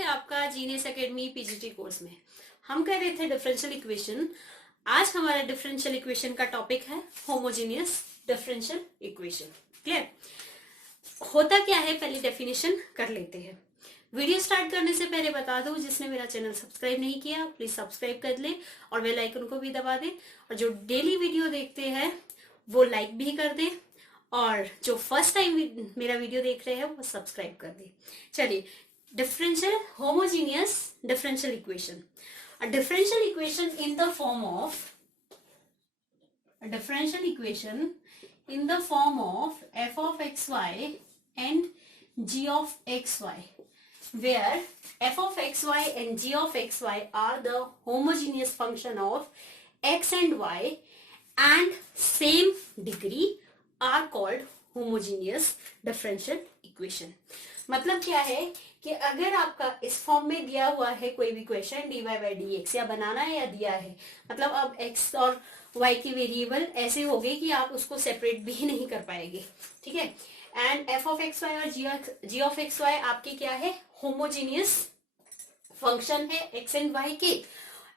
है आपका genius academy PGT course में। हम कर रहे थे डिफरेंशियल इक्वेशन। आज हमारा डिफरेंशियल इक्वेशन का टॉपिक है होमोजीनियस डिफरेंशियल इक्वेशन। क्लियर? होता क्या है पहले डेफिनेशन कर लेते हैं। वीडियो स्टार्ट करने से पहले बता दो, जिसने मेरा चैनल सब्सक्राइब नहीं किया प्लीज सब्सक्राइब कर ले और बेल आइकन को भी दबा दे, और जो डेली वीडियो देखते हैं वो लाइक भी कर दे, और जो फर्स्ट टाइम मेरा वीडियो देख रहे हैं वो सब्सक्राइब कर दे। चलिए, differential homogeneous differential equation. A differential equation in the form of f of xy and g of xy, where f of xy and g of xy are the homogeneous function of x and y and same degree are called homogeneous differential equation। मतलब क्या है कि अगर आपका इस form में दिया हुआ है कोई भी क्वेश्चन dy by dx, या बनाना है या दिया है, मतलब अब x और y की वेरिएबल ऐसे हो गई कि आप उसको सेपरेट भी नहीं कर पाएंगे, ठीक है। एंड f of xy और g of xy आपके क्या है, होमोजीनियस फंक्शन है x एंड y के,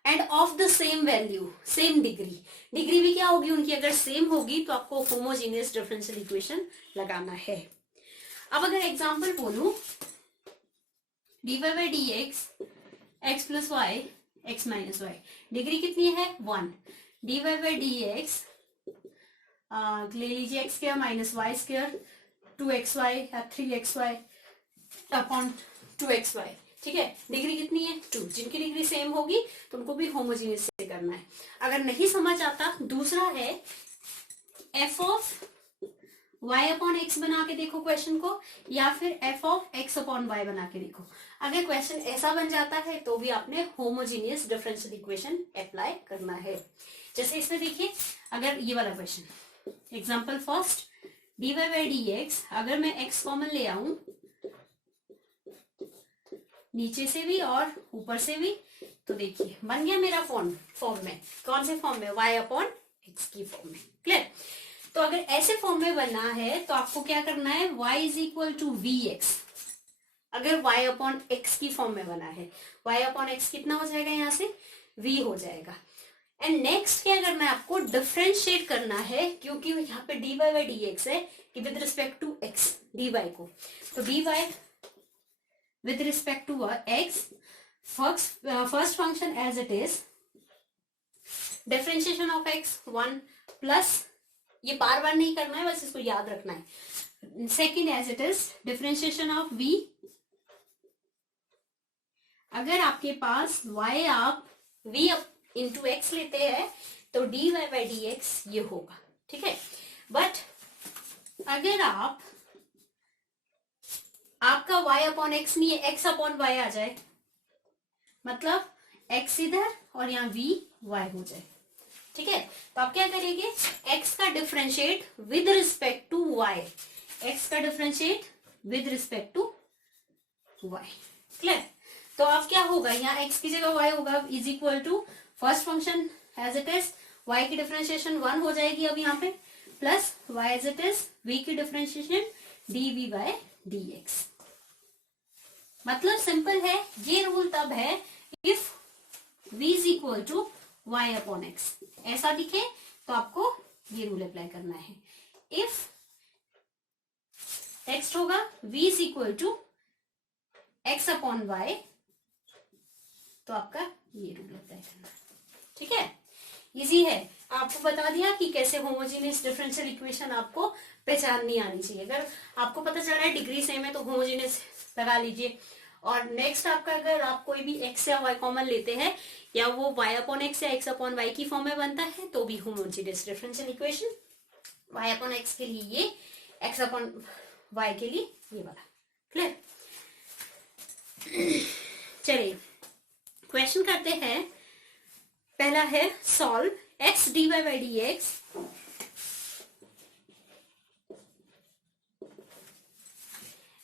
end of the same value same degree. Degree भी क्या होगी उनकी, अगर सेम होगी तो आपको होमोजीनियस डिफरेंशियल इक्वेशन लगाना है। अब अगर एग्जांपल बोलूं, dy by dx x plus y x minus y, degree कितनी है 1। dy by dx ले लीजिए x square minus y square 2xy या 3xy अपॉन 2xy, ठीक है। डिग्री कितनी है 2। जिनकी डिग्री सेम होगी तो उनको भी होमोजीनियस से करना है। अगर नहीं समझ आता, दूसरा है f of y upon x बना के देखो क्वेश्चन को, या फिर f of x upon y बना के देखो। अगर क्वेश्चन ऐसा बन जाता है तो भी आपने होमोजीनियस डिफरेंशियल इक्वेशन अप्लाई करना है। जैसे इसमें देखिए, अगर ये वाला question example first, dy by dx, अगर मैं x कॉमन ले आऊं नीचे से भी और ऊपर से भी, तो देखिए बन गया मेरा फॉर्म में। कौन से फॉर्म में, y अपॉन एक्स की फॉर्म में। क्लियर? तो अगर ऐसे फॉर्म में बनना है तो आपको क्या करना है, y is equal to v x. अगर y अपॉन एक्स की फॉर्म में बना है, y अपॉन एक्स कितना हो जाएगा, यहाँ से v हो जाएगा। एंड नेक्स्ट क्या करना है, आपको डिफरेंशिएट करना है, क्योंकि यहाँ पे dy by dx है कि with respect to x dy को, तो dy with respect to x first function as it is, differentiation of x 1 plus, ये बार बार नहीं करना है, बस इसको याद रखना है। Second as it is differentiation of v। अगर आपके पास y आप v इंटू एक्स लेते हैं तो dy by dx ये होगा, ठीक है। बट अगर आपका y अपॉन एक्स नहीं है, x अपॉन y आ जाए, मतलब x इधर और यहाँ v y हो जाए, ठीक है। तो आप क्या करेंगे, x का differentiate with respect to y, x का differentiate with respect to y। Clear? तो अब क्या होगा, यहाँ x की जगह y होगा, is equal to first function as it is, y की डिफरेंशिएशन 1 हो जाएगी अब यहाँ पे, plus y as it is, v की डिफरेंशिएशन dv बाय dx। मतलब सिंपल है, ये रूल तब है if v is equal to y upon x. ऐसा दिखे तो आपको ये रूल अप्लाई करना है। इफ टेक्स्ट होगा v is equal to x upon y, तो आपका ये रूल अप्लाई करना है, ठीक है। इजी है, आपको बता दिया कि कैसे होमोजीनियस डिफरेंशियल इक्वेशन आपको पहचाननी आनी चाहिए। अगर आपको पता चल रहा है डिग्री सेम है तो होमोजीनियस लगा लीजिए। और नेक्स्ट आपका, अगर आप कोई भी x या y कॉमन लेते हैं, या वो y अपॉन एक्स या x अपॉन y की फॉर्म में बनता है, तो भी homogeneous differential equation. y upon x के लिए ये, x अपॉन y के लिए ये वाला। क्लियर? चलिए क्वेश्चन करते हैं। पहला है solve x dy by dx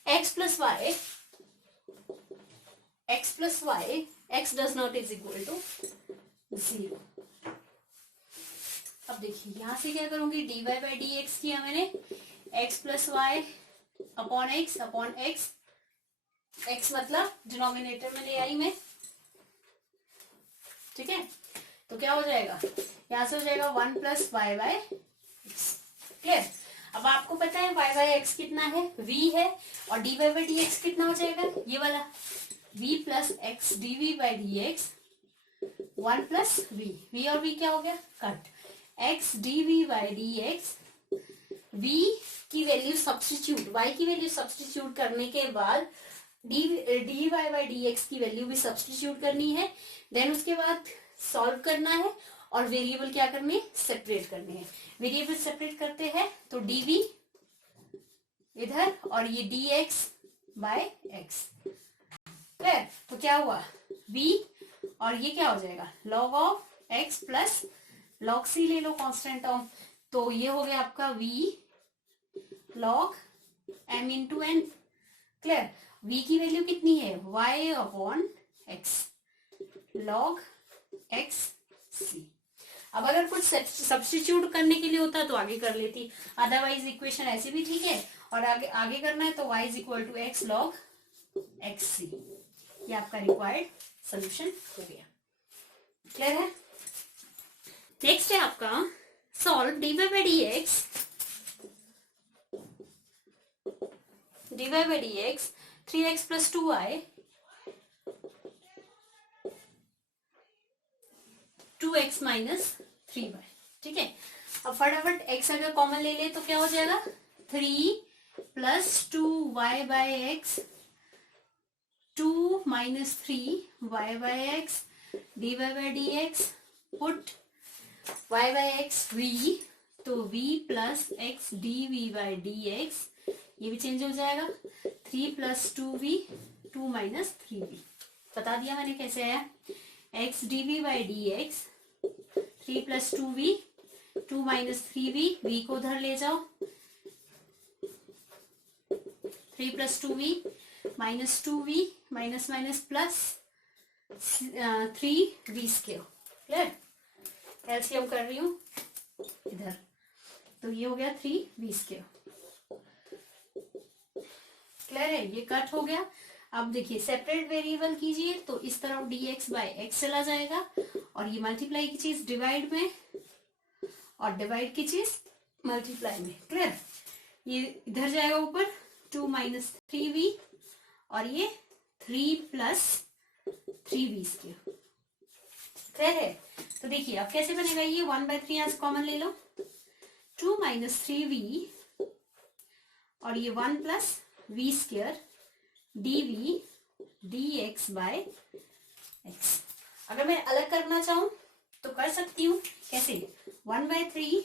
x plus y x does not is equal to 0। अब देखिए यहां से क्या करूंगी, dy by dx किया मैंने, x plus y upon x x मतलब डिनोमिनेटर में ले आई मैं, ठीक है। तो क्या हो जाएगा, यहां से हो जाएगा 1 plus y by x. Clear. अब आपको पता है y बाय एक्स कितना है, v है, और dy बाई डी एक्स कितना हो जाएगा, ये वाला v plus x dv by d x 1 plus v और v क्या हो गया, cut, x dv by d x, v की वैल्यू सब्स्टिट्यूट, y की वैल्यू सब्स्टिट्यूट करने के बाद dy बाई डी एक्स की वैल्यू भी सब्स्टिट्यूट करनी है, देन उसके बाद सॉल्व करना है, और वेरिएबल क्या करने, सेपरेट करने हैं। वेरिएबल सेपरेट करते हैं तो dv इधर और ये dx बाय x। क्लियर। तो क्या हुआ, v और ये क्या हो जाएगा log of x plus log c ले लो कांस्टेंट टर्म, तो ये हो गया आपका v log m into n। Clear. v की वैल्यू कितनी है, y upon x log x c। अब अगर कुछ सब्स्टिट्यूट करने के लिए होता तो आगे कर लेती, अदरवाइज इक्वेशन ऐसे भी ठीक है, और आगे करना है तो y is equal to x log x c, ये आपका रिक्वायर्ड सोल्यूशन हो गया। क्लियर है। नेक्स्ट है आपका solve dy by d x, dy by d x 3x plus 2y 2x minus 3y। ठीक है। अब फटाफट x अगर कॉमन ले ले तो क्या हो जाएगा, 3 plus 2y by x 2 minus 3y by x dy by d x, put y by x v, तो v plus x dv by d x, ये भी चेंज हो जाएगा, 3 प्लस 2v 2 माइनस 3v। बता दिया मैंने कैसे आया, x dv by d x 3 plus 2v 2 minus 3v, v को उधर ले जाओ, 3 plus 2v minus 2v minus minus plus 3v square. Clear. LCM कर रही हूं इधर, तो ये हो गया 3v स्क्वायर। क्लियर है, ये कट हो गया। अब देखिए सेपरेट वेरिएबल कीजिए तो इस तरफ dx बाय एक्स चला जाएगा, और ये मल्टीप्लाई की चीज डिवाइड में और डिवाइड की चीज मल्टीप्लाई में। क्लियर। ये इधर जाएगा ऊपर 2 माइनस 3v, और ये 3 प्लस 3v स्क्वायर। क्लियर है। तो देखिए अब कैसे बनेगा, ये 1/3 यहाँ से कॉमन ले लो, 2 माइनस 3v और ये 1 plus v square dv dx by x. अगर मैं अलग करना चाहूं तो कर सकती हूं, कैसे, 1/3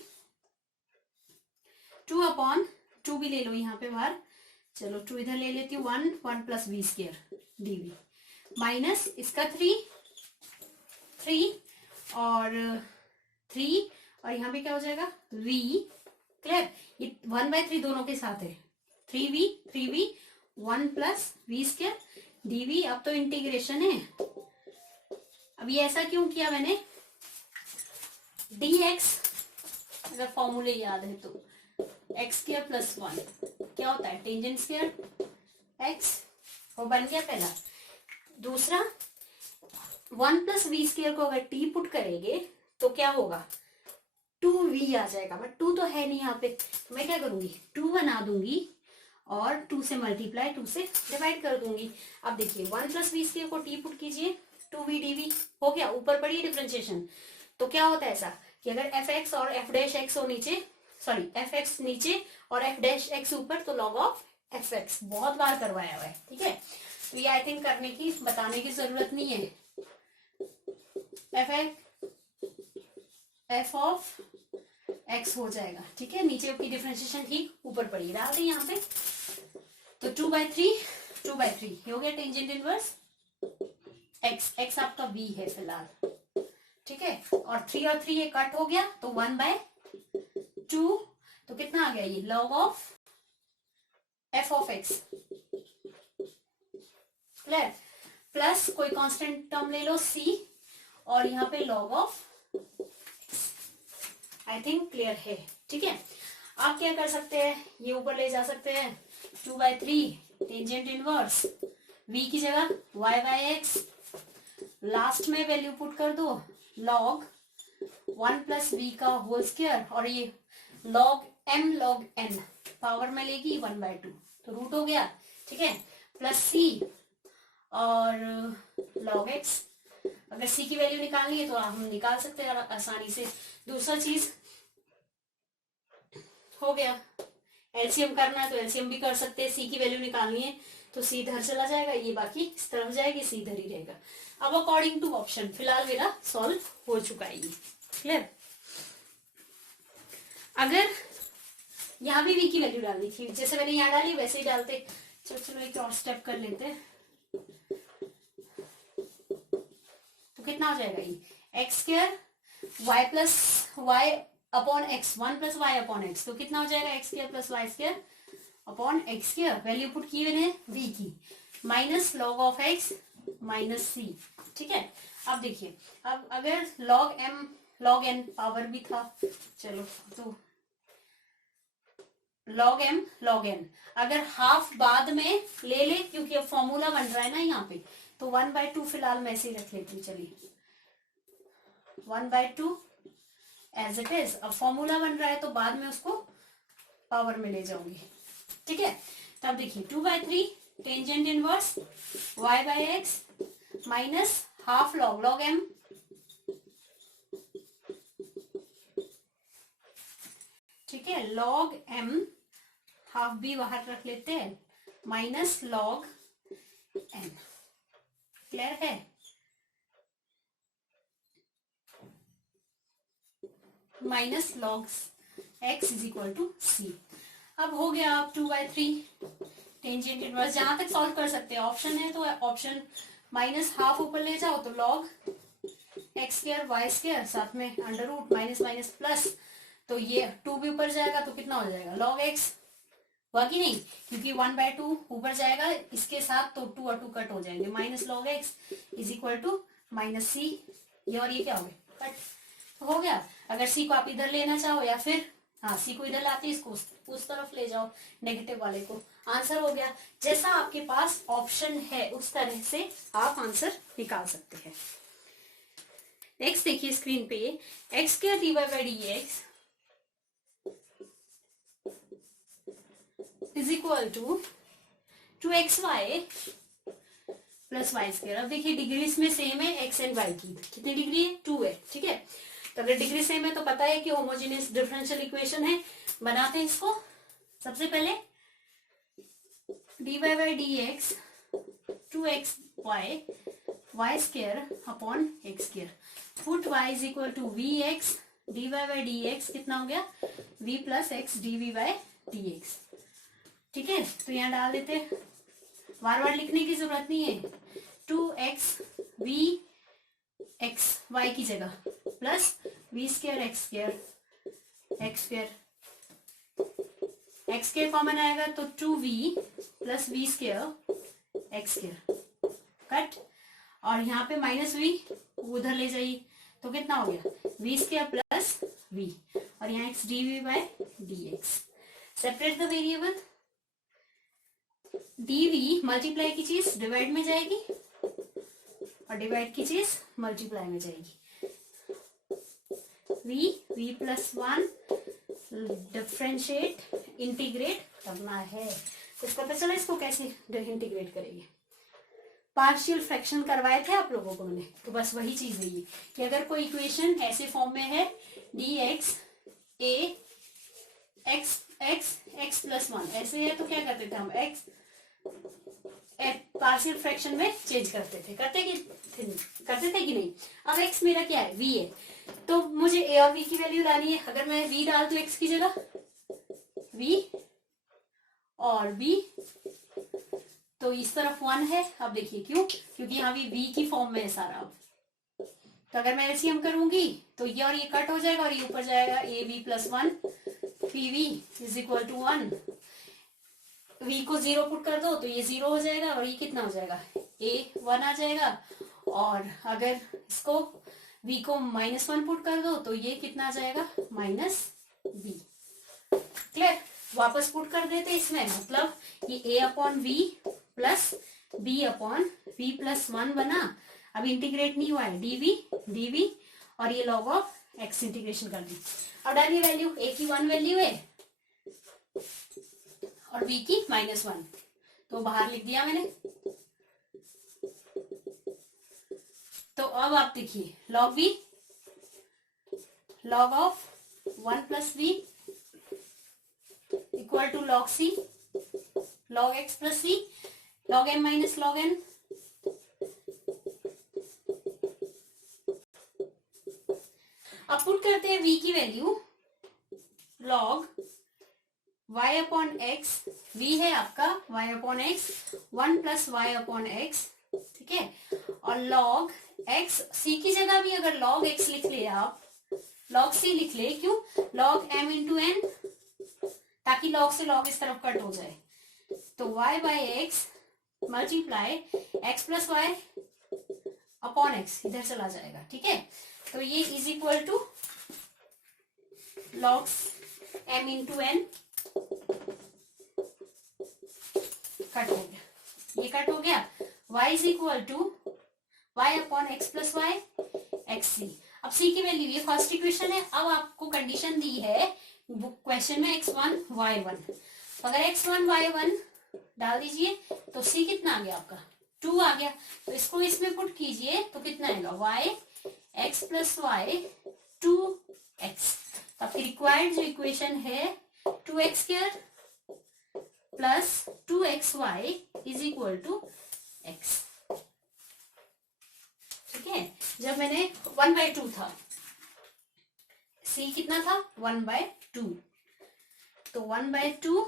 2 अपॉन 2 भी ले लो यहाँ पे बाहर, चलो 2 इधर ले लेती हूँ, 1 plus v square dv minus इसका 3 और 3 और यहाँ पे क्या हो जाएगा v। क्लियर। ये 1/3 दोनों के साथ है, 3v 1 plus v square dv। अब तो इंटीग्रेशन है। अब ये ऐसा क्यों किया मैंने, dx अगर फॉर्मूले याद है तो एक्स स्क्वायर प्लस 1 क्या होता है, टेंजेंट स्क्वायर x, वो बन गया पहला। दूसरा 1 प्लस वी स्क्वायर को अगर t पुट करेंगे तो क्या होगा, 2v आ जाएगा, बट 2 तो है नहीं यहाँ पे, तो मैं क्या करूंगी 2 बना दूंगी और 2 से मल्टीप्लाई 2 से डिवाइड कर दूंगी। अब देखिए 1 प्लस वी स्क्वायर को t पुट कीजिए, 2v dv हो गया, ऊपर पड़ी डिफरेंशिएशन। तो क्या होता है ऐसा कि अगर fx और f डैश x हो नीचे, सॉरी fx नीचे और f डैश x ऊपर, तो log ऑफ fx बहुत बार करवाया हुआ है। ठीक है, तो ये आई थिंक करने की बताने की जरूरत नहीं है। f ऑफ x हो जाएगा। ठीक है, नीचे की डिफरेंशिएशन ठीक, ऊपर पड़ी, डाल दें यहाँ पे, तो 2/3 ये हो गया टेंजेंट इनवर्स x आपका v है फिलहाल। ठीक है, और 3 और 3 ये कट हो गया, तो 1/2, तो कितना आ गया ये log of f of x। Clear. Plus कोई कांस्टेंट टर्म ले लो c, और यहाँ पे log of I think clear है। ठीक है, आप क्या कर सकते हैं, ये ऊपर ले जा सकते हैं, 2/3 टेंजेंट इनवर्स v की जगह y बाय एक्स, लास्ट में वैल्यू पुट कर दो log 1 प्लस वी का होल स्क्वायर, और ये log m log n power में लेगी 1/2, तो रूट हो गया, ठीक है, प्लस c और log x। अगर c की वैल्यू निकालनी है तो हम निकाल सकते हैं आसानी से। दूसरा चीज हो गया, एलसीएम करना है तो एलसीएम भी कर सकते हैं। c की वैल्यू निकालनी है तो c इधर चला जाएगा, ये बाकी इस तरफ जाएगी, c इधर ही रहेगा। अब अकॉर्डिंग टू ऑप्शन फिलहाल मेरा सॉल्व हो चुका है ये, क्लियर। अगर यहाँ भी v की वैल्यू डालनी थी, जैसे मैंने यहाँ डाली वैसे ही डालते। चलो एक और स्टेप कर लेते हैं, तो कितना हो जाएगा ये x square y plus y upon x, 1 plus y upon x, तो कितना हो जाएगा x square plus y square upon x square. Value put की मैंने v की, minus log of x minus c, ठीक है। अब देखिए, अब अगर log m log n power भी था, चलो तो log m log n अगर हाफ बाद में ले ले, क्योंकि अब फॉर्मूला बन रहा है ना यहाँ पे, तो 1/2 फिलहाल मैं ऐसे ही रख लेती हूँ। चलिए 1/2 एज इट इज। अब फॉर्मूला बन रहा है तो बाद में उसको पावर में ले जाऊंगी, ठीक है। तब देखिए 2/3 tangent inverse y by x minus half log m, ठीक है, log m हाफ भी बाहर रख लेते हैं, माइनस log n, क्लियर है। Minus log x is equal to c। अब हो गया, आप 2/3 टेंजेंट इनवर्स जहां तक सॉल्व कर सकते हैं, ऑप्शन है तो ऑप्शन माइनस हाफ ऊपर ले जाओ तो log x square y square, साथ में under root minus minus plus, तो ये 2 भी ऊपर जाएगा तो कितना हो जाएगा log x, हुआ कि नहीं, क्योंकि 1/2 ऊपर जाएगा इसके साथ तो 2 और 2 कट हो जाएंगे, minus log x is equal to minus c, ये और ये क्या हो गया कट, तो हो गया। अगर c को आप इधर लेना चाहो या फिर हाँ c को इधर लाते इसको उस तरफ ले जाओ नेगेटिव वाले को, आंसर हो गया। जैसा आपके पास ऑप्शन है उस तरह से आप आंसर निकाल सकते हैं। नेक्स्ट देखिए स्क्रीन पे, x square d y by d x is equal to x y plus y square. अब देखिए डिग्रीज में सेम है एक्स एंड वाई की, कितनी डिग्री है 2 है, ठीक है। तो अगर डिग्री सेम है तो पता है कि होमोजेनियस डिफरेंशियल इक्वेशन है। बनाते हैं इसको, सबसे पहले d y by d x 2x y y square upon x square, put y is equal to v x d y by d x, कितना हो गया v plus x d v by d x, ठीक है। तो यहाँ डाल देते हैं, बार बार लिखने की जरूरत नहीं है, 2x v एक्स वाई की जगह plus v square x square x square, x square common आएगा तो 2v plus v square x square cut, और यहाँ पे माइनस वी उधर ले जाइए तो कितना हो गया वी स्क्वायर प्लस वी, और यहाँ x d v by d x. Separate the variable, d v multiply की चीज डिवाइड में जाएगी और डिवाइड की चीज मल्टीप्लाई में जाएगी, v प्लस 1 डिफरेंशिएट इंटीग्रेट करना है। कुछ पता चला इसको कैसे इंटीग्रेट करेंगे, पार्शियल फ्रैक्शन करवाए थे आप लोगों को मैंने, तो बस वही चीज है ये कि अगर कोई इक्वेशन ऐसे फॉर्म में है डी एक्स ए एक्स एक्स एक्स प्लस 1 ऐसे है, तो क्या करते थे हम एक्स पार्शियल फ्रैक्शन में चेंज करते थे, करते थे कि नहीं। अब x मेरा क्या है v है, तो मुझे a और v की वैल्यू लानी है। अगर मैं v डाल दूं x की जगह v और b, तो इस तरफ 1 है। अब देखिए क्यों, क्योंकि यहाँ भी v की फॉर्म में है सारा। अब तो अगर मैं एलसीएम करूंगी तो ये और ये कट हो जाएगा और ये ऊपर जाएगा a v plus 1 pv is equal to 1, v को 0 पुट कर दो तो ये 0 हो जाएगा और ये कितना हो जाएगा a 1 आ जाएगा, और अगर इसको v को -1 पुट कर दो तो ये कितना आ जाएगा -b, क्लियर। वापस पुट कर देते इसमें, मतलब ये a upon v plus b upon v plus 1 बना, अब इंटीग्रेट नहीं हुआ है, डीवी और ये लॉग ऑफ एक्स इंटीग्रेशन कर दी। अब डालिए वैल्यू, ए की 1 वैल्यू है और बी की -1, तो बाहर लिख दिया मैंने। तो अब आप देखिए log of 1 plus v equal to log c, log x plus c, log m minus log n. अब पुट करते हैं v की value, log y upon x, v है आपका y upon x, 1 plus y upon x, ठीक है, और log x, c की जगह भी अगर log x लिख ले आप, log c लिख ले, क्यों, log m इंटू एन, ताकि log से log इस तरफ कट हो जाए, तो y by x multiply x plus y upon x इधर चला जाएगा, ठीक है, तो ये is equal to log m into n, cut हो गया, ये कट हो गया, y is equal to y upon x plus y x c. अब c की वैल्यू, ये फर्स्ट इक्वेशन है, अब आपको कंडीशन दी है क्वेश्चन में x1 y1, तो अगर x1 y1 डाल दीजिए तो c कितना आ गया आपका 2 आ गया, तो इसको इसमें पुट कीजिए तो कितना आएगा y x plus Y 2x, तो आपकी रिक्वायर्ड जो इक्वेशन है 2x square plus 2xy is equal to x, ठीक है। जब मैंने 1/2 था, c कितना था 1/2, तो 1/2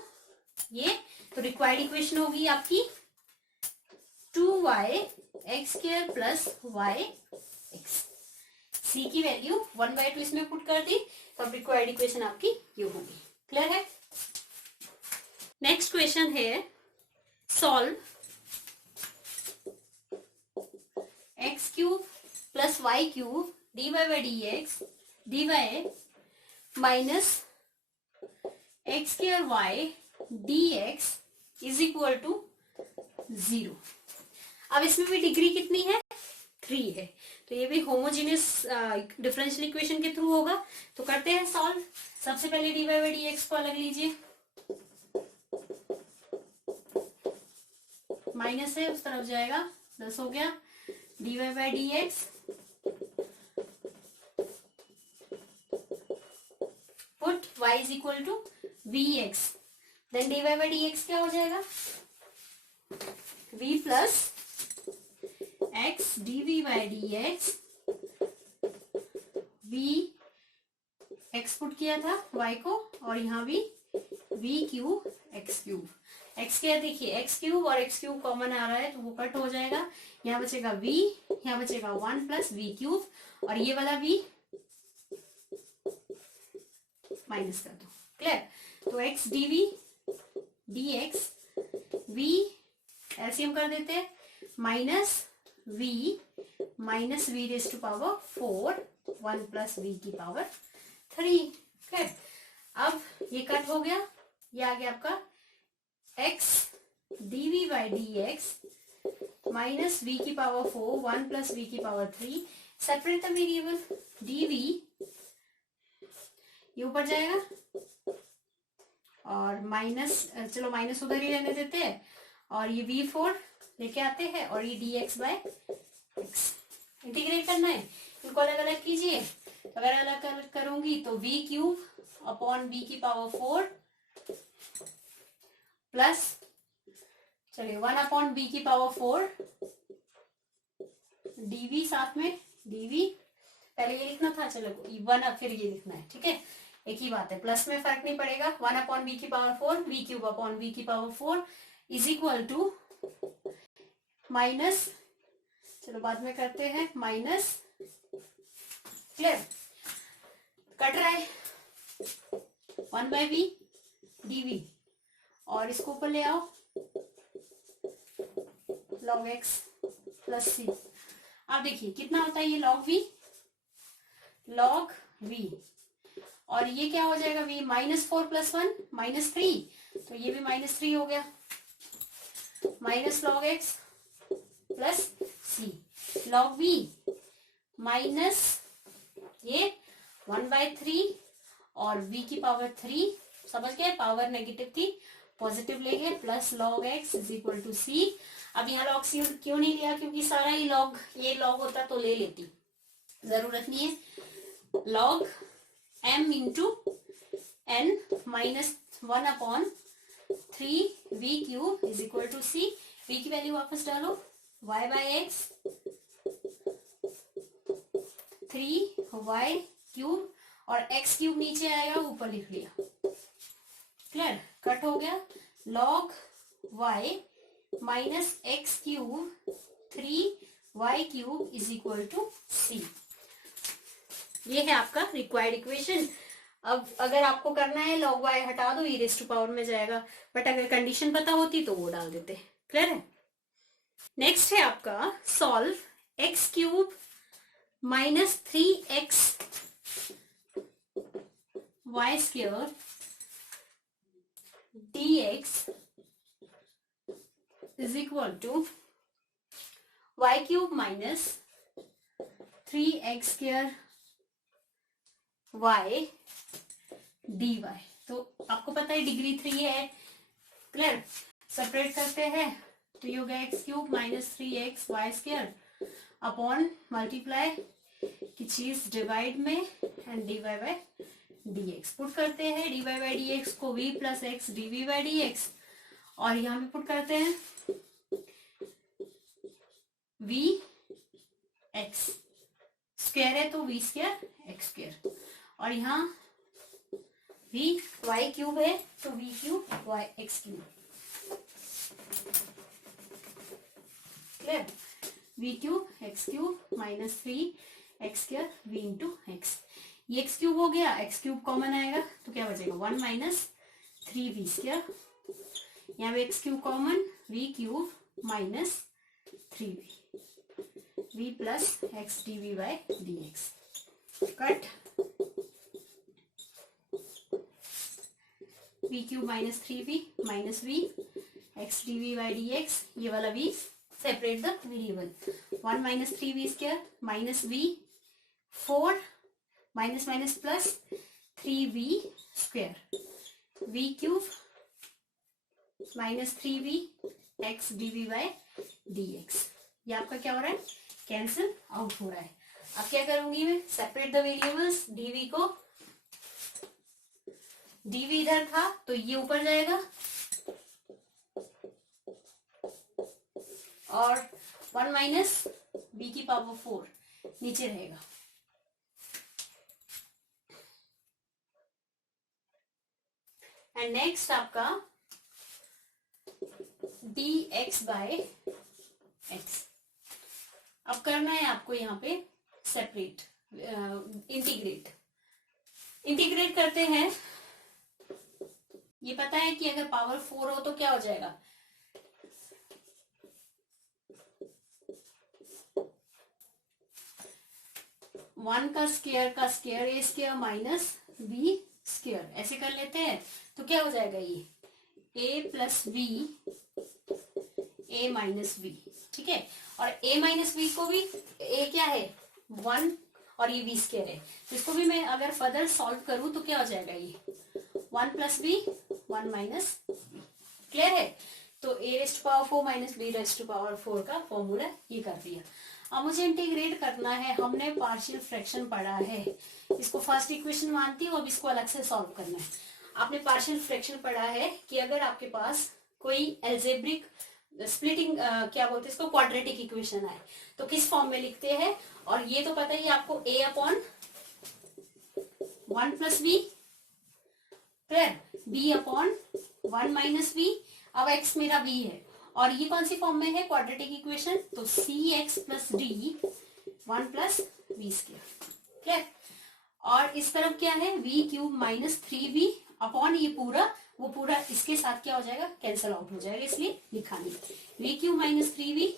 ये, तो रिक्वायर्ड इक्वेशन होगी आपकी 2y x square plus y x, c की वैल्यू 1/2 इसमें पुट कर दी, तो अब रिक्वायर्ड इक्वेशन आपकी ये होगी। क्लियर है। नेक्स्ट क्वेश्चन है, solve x cube plus y cube dy by d x dy minus x square y d x is equal to 0। अब इसमें भी डिग्री कितनी है 3 है, तो ये भी होमोजेनियस डिफरेंशियल इक्वेशन के थ्रू होगा, तो करते हैं सॉल्व। सबसे पहले dy बाई डी एक्स को अलग लीजिए, माइनस है उस तरफ जाएगा, प्लस हो गया, dy by d x put y is equal to v x, then dy by d x क्या हो जाएगा v plus x dv by d x, v x put किया था y को, और यहाँ भी v cube x cube, x क्या देखिए एक्स क्यूब और एक्स क्यूब कॉमन आ रहा है तो वो कट हो जाएगा, यहाँ बचेगा v, यहाँ बचेगा 1 प्लस वी क्यूब, और ये वाला v माइनस कर दो। क्लियर, तो x dv dx v LCM कर देते हैं, minus v raise to power 4, 1 plus v की पावर 3। क्लियर, अब ये कट हो गया, ये आ गया आपका x dv by d x minus v की पावर 4, 1 प्लस v की power 3, separate the variable, dv ये ऊपर जाएगा और माइनस, चलो माइनस उधर ही रहने देते हैं, और ये v4 लेके आते हैं, और ये dx बाय एक्स इंटीग्रेट करना है, इनको अलग अलग कीजिए, अगर अलग अलग करूंगी तो v क्यूब अपॉन v की पावर 4 प्लस, चलिए 1 अपॉन b की पावर 4 dv, साथ में dv पहले ये लिखना था, चलो 1 अब फिर ये लिखना है, ठीक है, एक ही बात है, प्लस में फर्क नहीं पड़ेगा, 1 अपॉन बी की power 4 v cube upon v की power 4 is equal to minus, चलो बाद में करते हैं, माइनस, क्लियर, कट रहा है 1 बाई वी dv, और इसको ऊपर ले आओ log x प्लस सी। अब देखिए कितना होता है ये log v, और ये क्या हो जाएगा v -4 प्लस 1 -3, तो ये भी -3 हो गया, माइनस log x प्लस सी, log v माइनस ये 1/3 और v की पावर 3, समझ गए, पावर नेगेटिव थी, पॉजिटिव ले गए, plus log x is equal to c. अब यहाँ log c क्यों नहीं लिया, क्योंकि सारा ही log, ये log होता तो ले लेती, जरूरत नहीं है। log m into n minus 1/3 v cube is equal to c. v की वैल्यू वापस डालो, y/x 3y क्यूब और x क्यूब नीचे आएगा, ऊपर लिख लिया, क्लियर, कट हो गया। log y minus x cube 3y cube is equal to c. ये है आपका रिक्वायर्ड इक्वेशन। अब अगर आपको करना है log y हटा दो, e रेज़ टू पावर में जाएगा, बट अगर कंडीशन पता होती तो वो डाल देते, क्लियर है। नेक्स्ट है आपका solve x cube minus 3x y square dx is equal to y cube minus 3x square y dy। तो आपको पता है डिग्री 3 है, क्लियर, सेपरेट करते हैं तो ये हो गया x cube minus 3x y square upon multiply की चीज डिवाइड में and dy bye dx। Put करते हैं dy बाय dx को v plus x dv by dx, और यहाँ पे पुट करते हैं v x स्क्वायर है तो v स्क्वायर x स्क्वायर, और यहाँ v y क्यूब है तो v cube y x cube, clear, v cube x cube minus 3x square v into x. ये x क्यूब हो गया, x क्यूब कॉमन आएगा तो क्या बचेगा 1 माइनस 3v स्क्वायर, यहाँ पे x cube common, v cube minus 3v, v plus x dv by dx, cut, v cube minus 3v minus v x dv by dx, ये वाला v separate the variable, 1 minus 3v square minus v 4 minus minus plus 3v square, v cube minus 3v x dv by dx। ये आपका क्या हो रहा है, cancel out हो रहा है। अब क्या करूंगी मैं, सेपरेट द वेरिएबल्स, dv को, dv इधर था तो ये ऊपर जाएगा और 1 माइनस b की पावर 4 नीचे रहेगा। एंड नेक्स्ट आपका dx बाय x। अब करना है आपको यहाँ पे सेपरेट, इंटीग्रेट करते हैं। ये पता है कि अगर पावर 4 हो तो क्या हो जाएगा, वन का स्क्वायर ए स्क्वायर माइनस बी स्क्वायर, ऐसे कर लेते हैं तो क्या हो जाएगा, ये a plus b a minus b, ठीक है, और a माइनस बी को भी, a क्या है 1 और ये b स्क्वायर है, तो इसको भी मैं अगर फर्दर सॉल्व करूं तो क्या हो जाएगा, ये 1 plus b 1 minus b, clear है। तो a raise to power 4 minus b raise to power 4 का फॉर्मूला ये कर दिया। अब मुझे इंटीग्रेट करना है, हमने पार्शियल फ्रैक्शन पढ़ा है, इसको फर्स्ट इक्वेशन मानती हूँ, अब इसको अलग से सॉल्व करना है। आपने पार्शियल फ्रैक्शन पढ़ा है कि अगर आपके पास कोई एल्जेब्रिक स्प्लिटिंग क्या बोलते हैं इसको, क्वाड्रेटिक इक्वेशन आए तो किस फॉर्म में लिखते हैं, और ये तो पता ही आपको a अपॉन 1 प्लस बी, फिर b अपॉन 1 माइनस बी, अब x मेरा b है और ये कौन सी फॉर्म में है, क्वाड्रेटिक इक्वेशन, तो c x plus d 1 plus b square, clear. और इस तरफ क्या है, we cube minus 3v upon ये पूरा, वो पूरा इसके साथ क्या हो जाएगा, कैंसल आउट हो जाएगा, इसलिए लिखा नहीं, v cube minus 3v,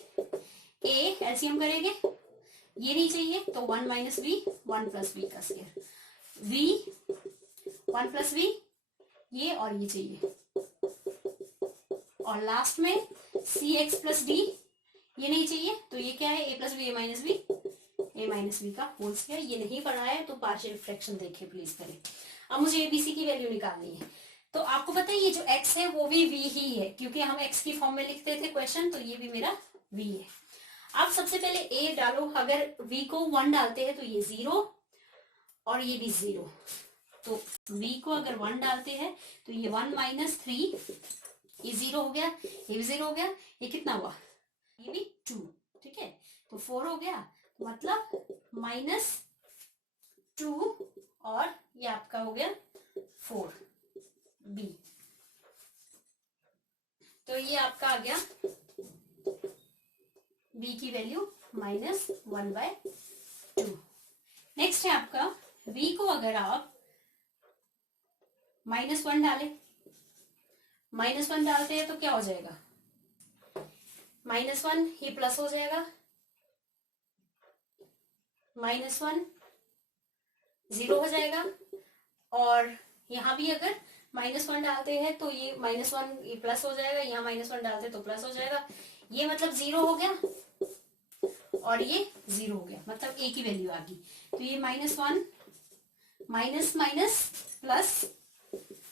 a LCM करेंगे, ये नहीं चाहिए तो 1 माइनस वी 1 प्लस वी का स्क्वायर, v 1 प्लस वी ये और ये चाहिए, और लास्ट में सी एक्स प्लस डी, ये नहीं चाहिए, तो ये क्या है, a plus b a minus b का होल स्क्वायर। ये नहीं पढ़ा है तो पार्शियल फ्रैक्शन देखे प्लीज करें। अब मुझे एबीसी की वैल्यू निकालनी है। तो आपको पता है ये जो x है वो भी v ही है, क्योंकि हम x की फॉर्म में लिखते थे क्वेश्चन, तो ये भी मेरा v है। आप सबसे पहले a डालो, अगर v को 1 डालते हैं तो ये 0 और ये भी 0, तो v को अगर 1 डालते हैं तो ये 1 माइनस 3, ये 0 हो गया, ये भी 0 हो गया, ये कितना हुआ, ये भी 2, ठीक है, तो 4 हो गया, मतलब -2 और ये आपका हो गया 4 b। तो ये आपका आ गया b की वैल्यू -1/2। नेक्स्ट है आपका v को अगर आप -1 डालें, -1 डालते हैं तो क्या हो जाएगा, -1 ये प्लस हो जाएगा, -1 0 हो जाएगा, और यहां भी अगर -1 डालते हैं तो ये -1 ये प्लस हो जाएगा, यहाँ -1 डालते हैं तो प्लस हो जाएगा, ये मतलब 0 हो गया और ये 0 हो गया, मतलब a की वैल्यू आ गई। तो ये -1 माइनस माइनस प्लस,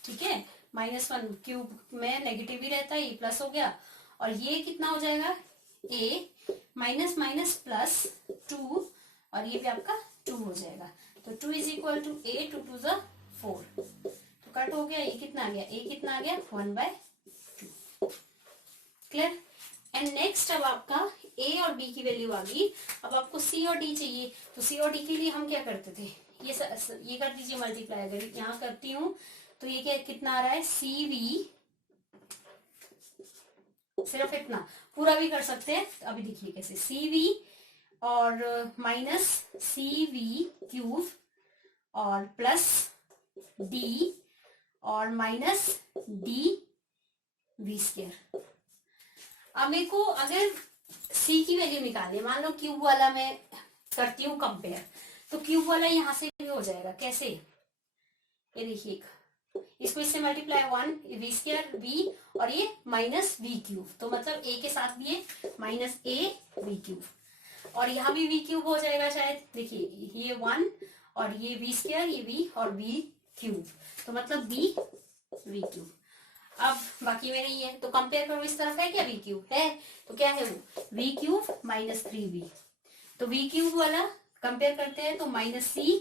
ठीक है, -1 क्यूब में नेगेटिव ही रहता है, ये प्लस हो गया, और ये कितना हो जाएगा, a माइनस माइनस प्लस 2, और ये भी आपका 2 हो जाएगा। तो 2 इज इक्वल टू a, 2 2 ज़ा 4, तो कट हो गया, ये कितना आ गया, a कितना आ गया 1/2। क्लियर। एंड नेक्स्ट अब आपका a और b की वैल्यू आ गई। अब आपको c और d चाहिए, तो c और d के लिए हम क्या करते थे, ये कर दीजिए मल्टीप्लाई, अगर यहाँ करती हूँ तो ये क्या कितना आ रहा है, cv, सिर्फ इतना, पूरा भी कर सकते हैं, अभी देखिए कैसे, cv और माइनस cv क्यूब और प्लस d और माइनस d v स्क्वायर। अब मेरे को अगर c की वैल्यू निकालनी, मान लो क्यूब वाला मैं करती हूँ कंपेयर, तो क्यूब वाला यहां से भी हो जाएगा, कैसे, ये देखिए, इसको इससे मल्टीप्लाई 1 वी स्क्वायर वी, और ये माइनस वी क्यूब, तो मतलब a के साथ भी ये माइनस a वी क्यूब, और यहाँ भी वी क्यूब हो जाएगा शायद, देखिए ये 1 और ये वी स्क्वायर, ये v और v क्यूब, तो मतलब b वी क्यूब। अब बाकी में नहीं है तो कंपेयर करो, इस तरफ है क्या वी क्यूब है, तो क्या है वो वी क्यूब माइनस 3v, तो वी क्यूब वाला कंपेयर करते हैं तो -c,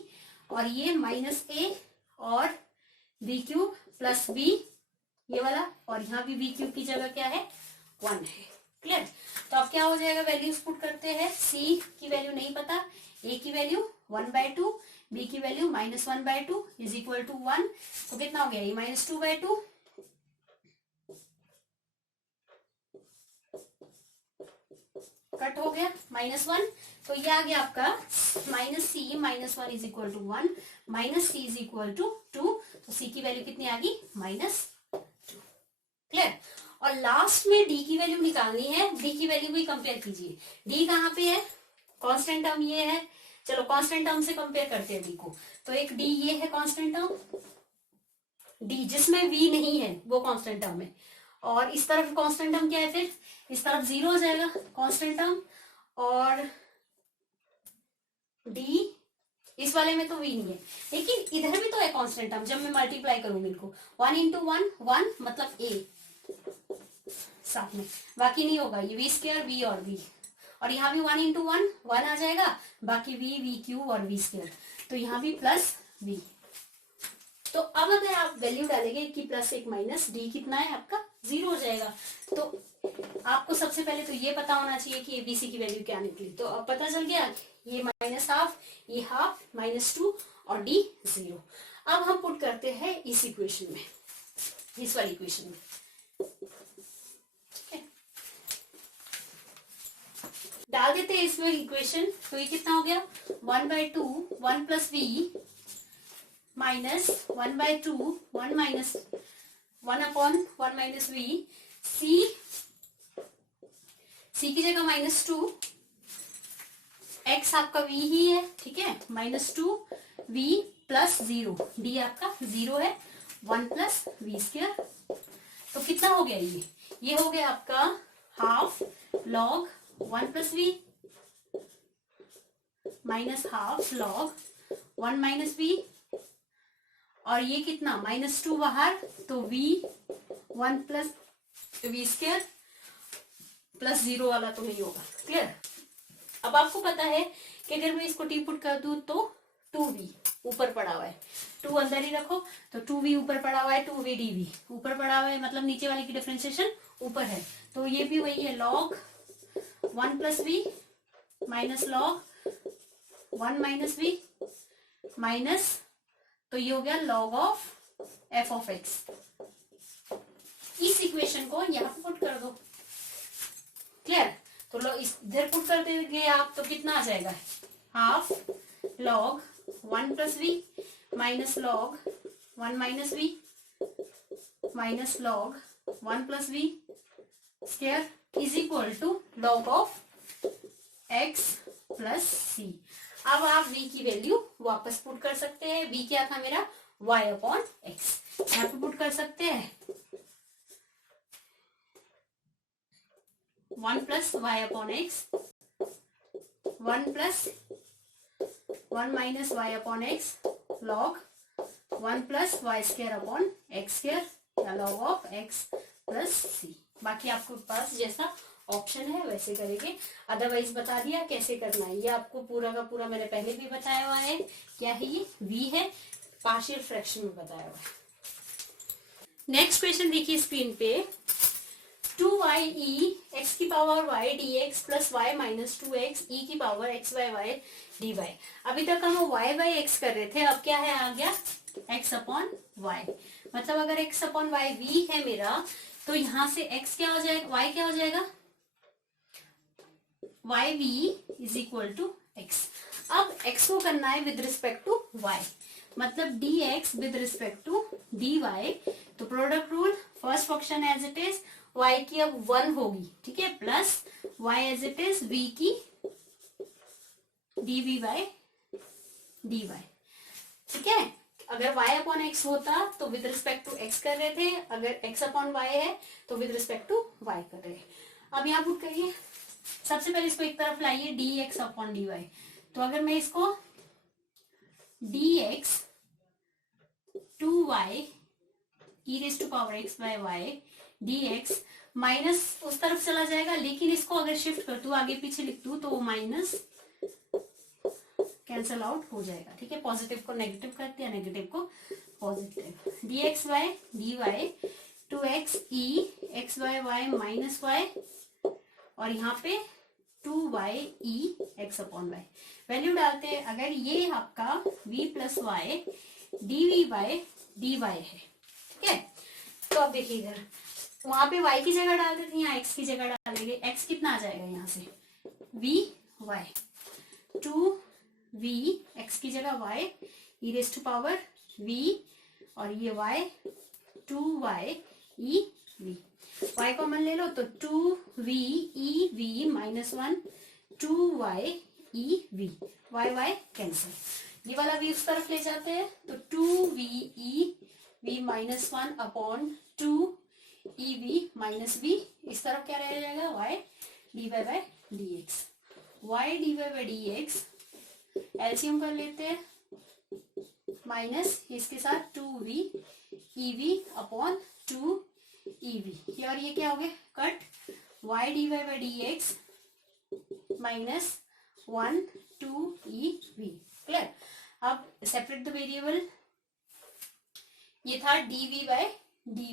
और ये -a और v क्यूब प्लस b ये वाला, और यहाँ भी v क्यूब की जगह क्या है 1 है। क्लियर। तो अब क्या हो जाएगा, वैल्यूज पुट करते हैं, c की वैल्यू नहीं पता, a की वैल्यू 1/2, b की वैल्यू -1/2 इज इक्वल टू 1, तो कितना हो गया ये -2/2, कट हो गया -1, तो ये आ गया आपका -c -1 is equal to 1, -c is equal to 2, तो c की वैल्यू कितनी आ गई -2। क्लियर। और लास्ट में d की वैल्यू निकालनी है, d की वैल्यू भी कंपेयर कीजिए, d कहाँ पे है, कांस्टेंट टर्म ये है, चलो कांस्टेंट टर्म से कंपेयर करते हैं d को, तो एक d ये है कांस्टेंट टर्म, d जिसमें v नहीं है वो कांस्टेंट टर्म है, और इस तरफ कांस्टेंट टर्म क्या है, फिर इस तरफ 0 हो जाएगा कांस्टेंट टर्म, और d इस वाले में तो v नहीं है, लेकिन इधर भी तो है कांस्टेंट टर्म, जब मैं मल्टीप्लाई करूंगी इनको 1 × 1 1 मतलब a साथ में, बाकी नहीं होगा, ये v स्क्वायर v और v, और यहाँ भी 1 × 1 1 आ जाएगा, बाकी v क्यूब और v स्क्वायर, तो यहाँ भी प्लस v। तो अब अगर आप वैल्यू डालेंगे कि +1 माइनस d कितना है आपका 0 हो जाएगा। तो आपको सबसे पहले तो ये पता होना चाहिए कि abc की वैल्यू क्या निकली, तो अब पता चल गया, ये -12, ये हाफ, -2 और d 0। अब हम पुट करते हैं इस इक्वेशन में, इस वाली इक्वेशन में, ठीक है, डाल देते हैं इसमें इक्वेशन, तो ये कितना हो गया 1/2 1 + v minus 1/2 1 minus 1/1 - v, c की जगह -2, x आपका v ही है, ठीक है, -2 v प्लस 0, d आपका 0 है, 1 + v स्क्वायर, तो कितना हो गया ये हो गया आपका ½ log 1 plus v minus half log 1 minus v, और ये कितना -2 बाहर, तो v 1 plus v square plus 0 वाला तो नहीं होगा। क्लियर। अब आपको पता है कि अगर मैं इसको टी पुट कर दूं तो 2v ऊपर पड़ा हुआ है, 2 अंदर ही रखो तो 2v ऊपर पड़ा हुआ है, 2v dv ऊपर पड़ा हुआ है, मतलब नीचे वाले की डिफरेंशिएशन ऊपर है, तो ये भी वही है log 1 plus v minus log 1 minus v minus, तो ये हो गया log of f of x। इस इक्वेशन को यहाँ पे पुट कर दो। क्लियर। तो इधर पुट कर देंगे आप तो कितना आ जाएगा, half log 1 plus v minus log 1 minus v minus log 1 plus v square is equal to log of x plus c. अब आप v की वैल्यू वापस पुट कर सकते हैं। v क्या था मेरा, y अपॉन x, यहाँ पे पुट कर सकते हैं 1 plus y upon x, 1 plus 1 minus y upon x log 1 plus y square upon x square या log of x plus c. बाकी आपके पास जैसा ऑप्शन है वैसे करेंगे, अदरवाइज बता दिया कैसे करना है। ये आपको पूरा का पूरा मैंने पहले भी बताया हुआ है। क्या है ये, v है, पार्शियल फ्रैक्शन में बताया हुआ है। नेक्स्ट क्वेश्चन देखिए स्क्रीन पे, 2y x की power y dx plus y minus 2x e की power x by y dy। अभी तक हम y by x कर रहे थे, अब क्या है आ गया x अपॉन y। मतलब अगर x अपॉन y v है मेरा, तो यहां से x क्या हो जाएगा, y क्या हो जाएगा, y v is equal to x। अब x को करना है विद रिस्पेक्ट टू y, मतलब dx with respect to dy। तो product rule, first function as it is, y की अब 1 होगी, ठीक है, plus y as it is v की dv बाय dy। ठीक है। अगर y अपॉन x होता तो विद रिस्पेक्ट टू x कर रहे थे, अगर x अपॉन y है तो विद रिस्पेक्ट टू y कर रहे हैं। अब यहाँ पुट करिए, सबसे पहले इसको एक तरफ लाइए dx अपॉन dy। तो अगर मैं इसको dx 2y e raise to power x by y dx minus उस तरफ चला जाएगा, लेकिन इसको अगर शिफ्ट कर दू आगे पीछे लिख दू तो वो माइनस कैंसल आउट हो जाएगा। ठीक है, पॉजिटिव को नेगेटिव कर दिया, नेगेटिव को positive, dx by dy 2x e x by y minus y, और यहाँ पे 2y e x upon y value डालते हैं। अगर ये आपका v plus y dv by dy है, ठीक है। तो अब देखिए इधर वहां पे y की जगह डालते थे, यहाँ x की जगह डालेंगे। x कितना आ जाएगा यहाँ से, v y 2v x की जगह y e raise to power v, और ये y 2y e v, y common ले लो तो 2v e v minus 1 2y e v, y y cancel, ये वाला v उस तरफ ले जाते हैं तो 2v e v minus 1 upon 2 e v minus b, इस तरफ क्या रह जाएगा y dy bye dx, y dy bye dx LCM कर लेते हैं, माइनस इसके साथ 2v e v upon 2 e v, और ये क्या हो गया cut, y dy bye dx minus 1 2 e v. Clear. अब सेपरेट द वेरिएबल, ये था dv by dy,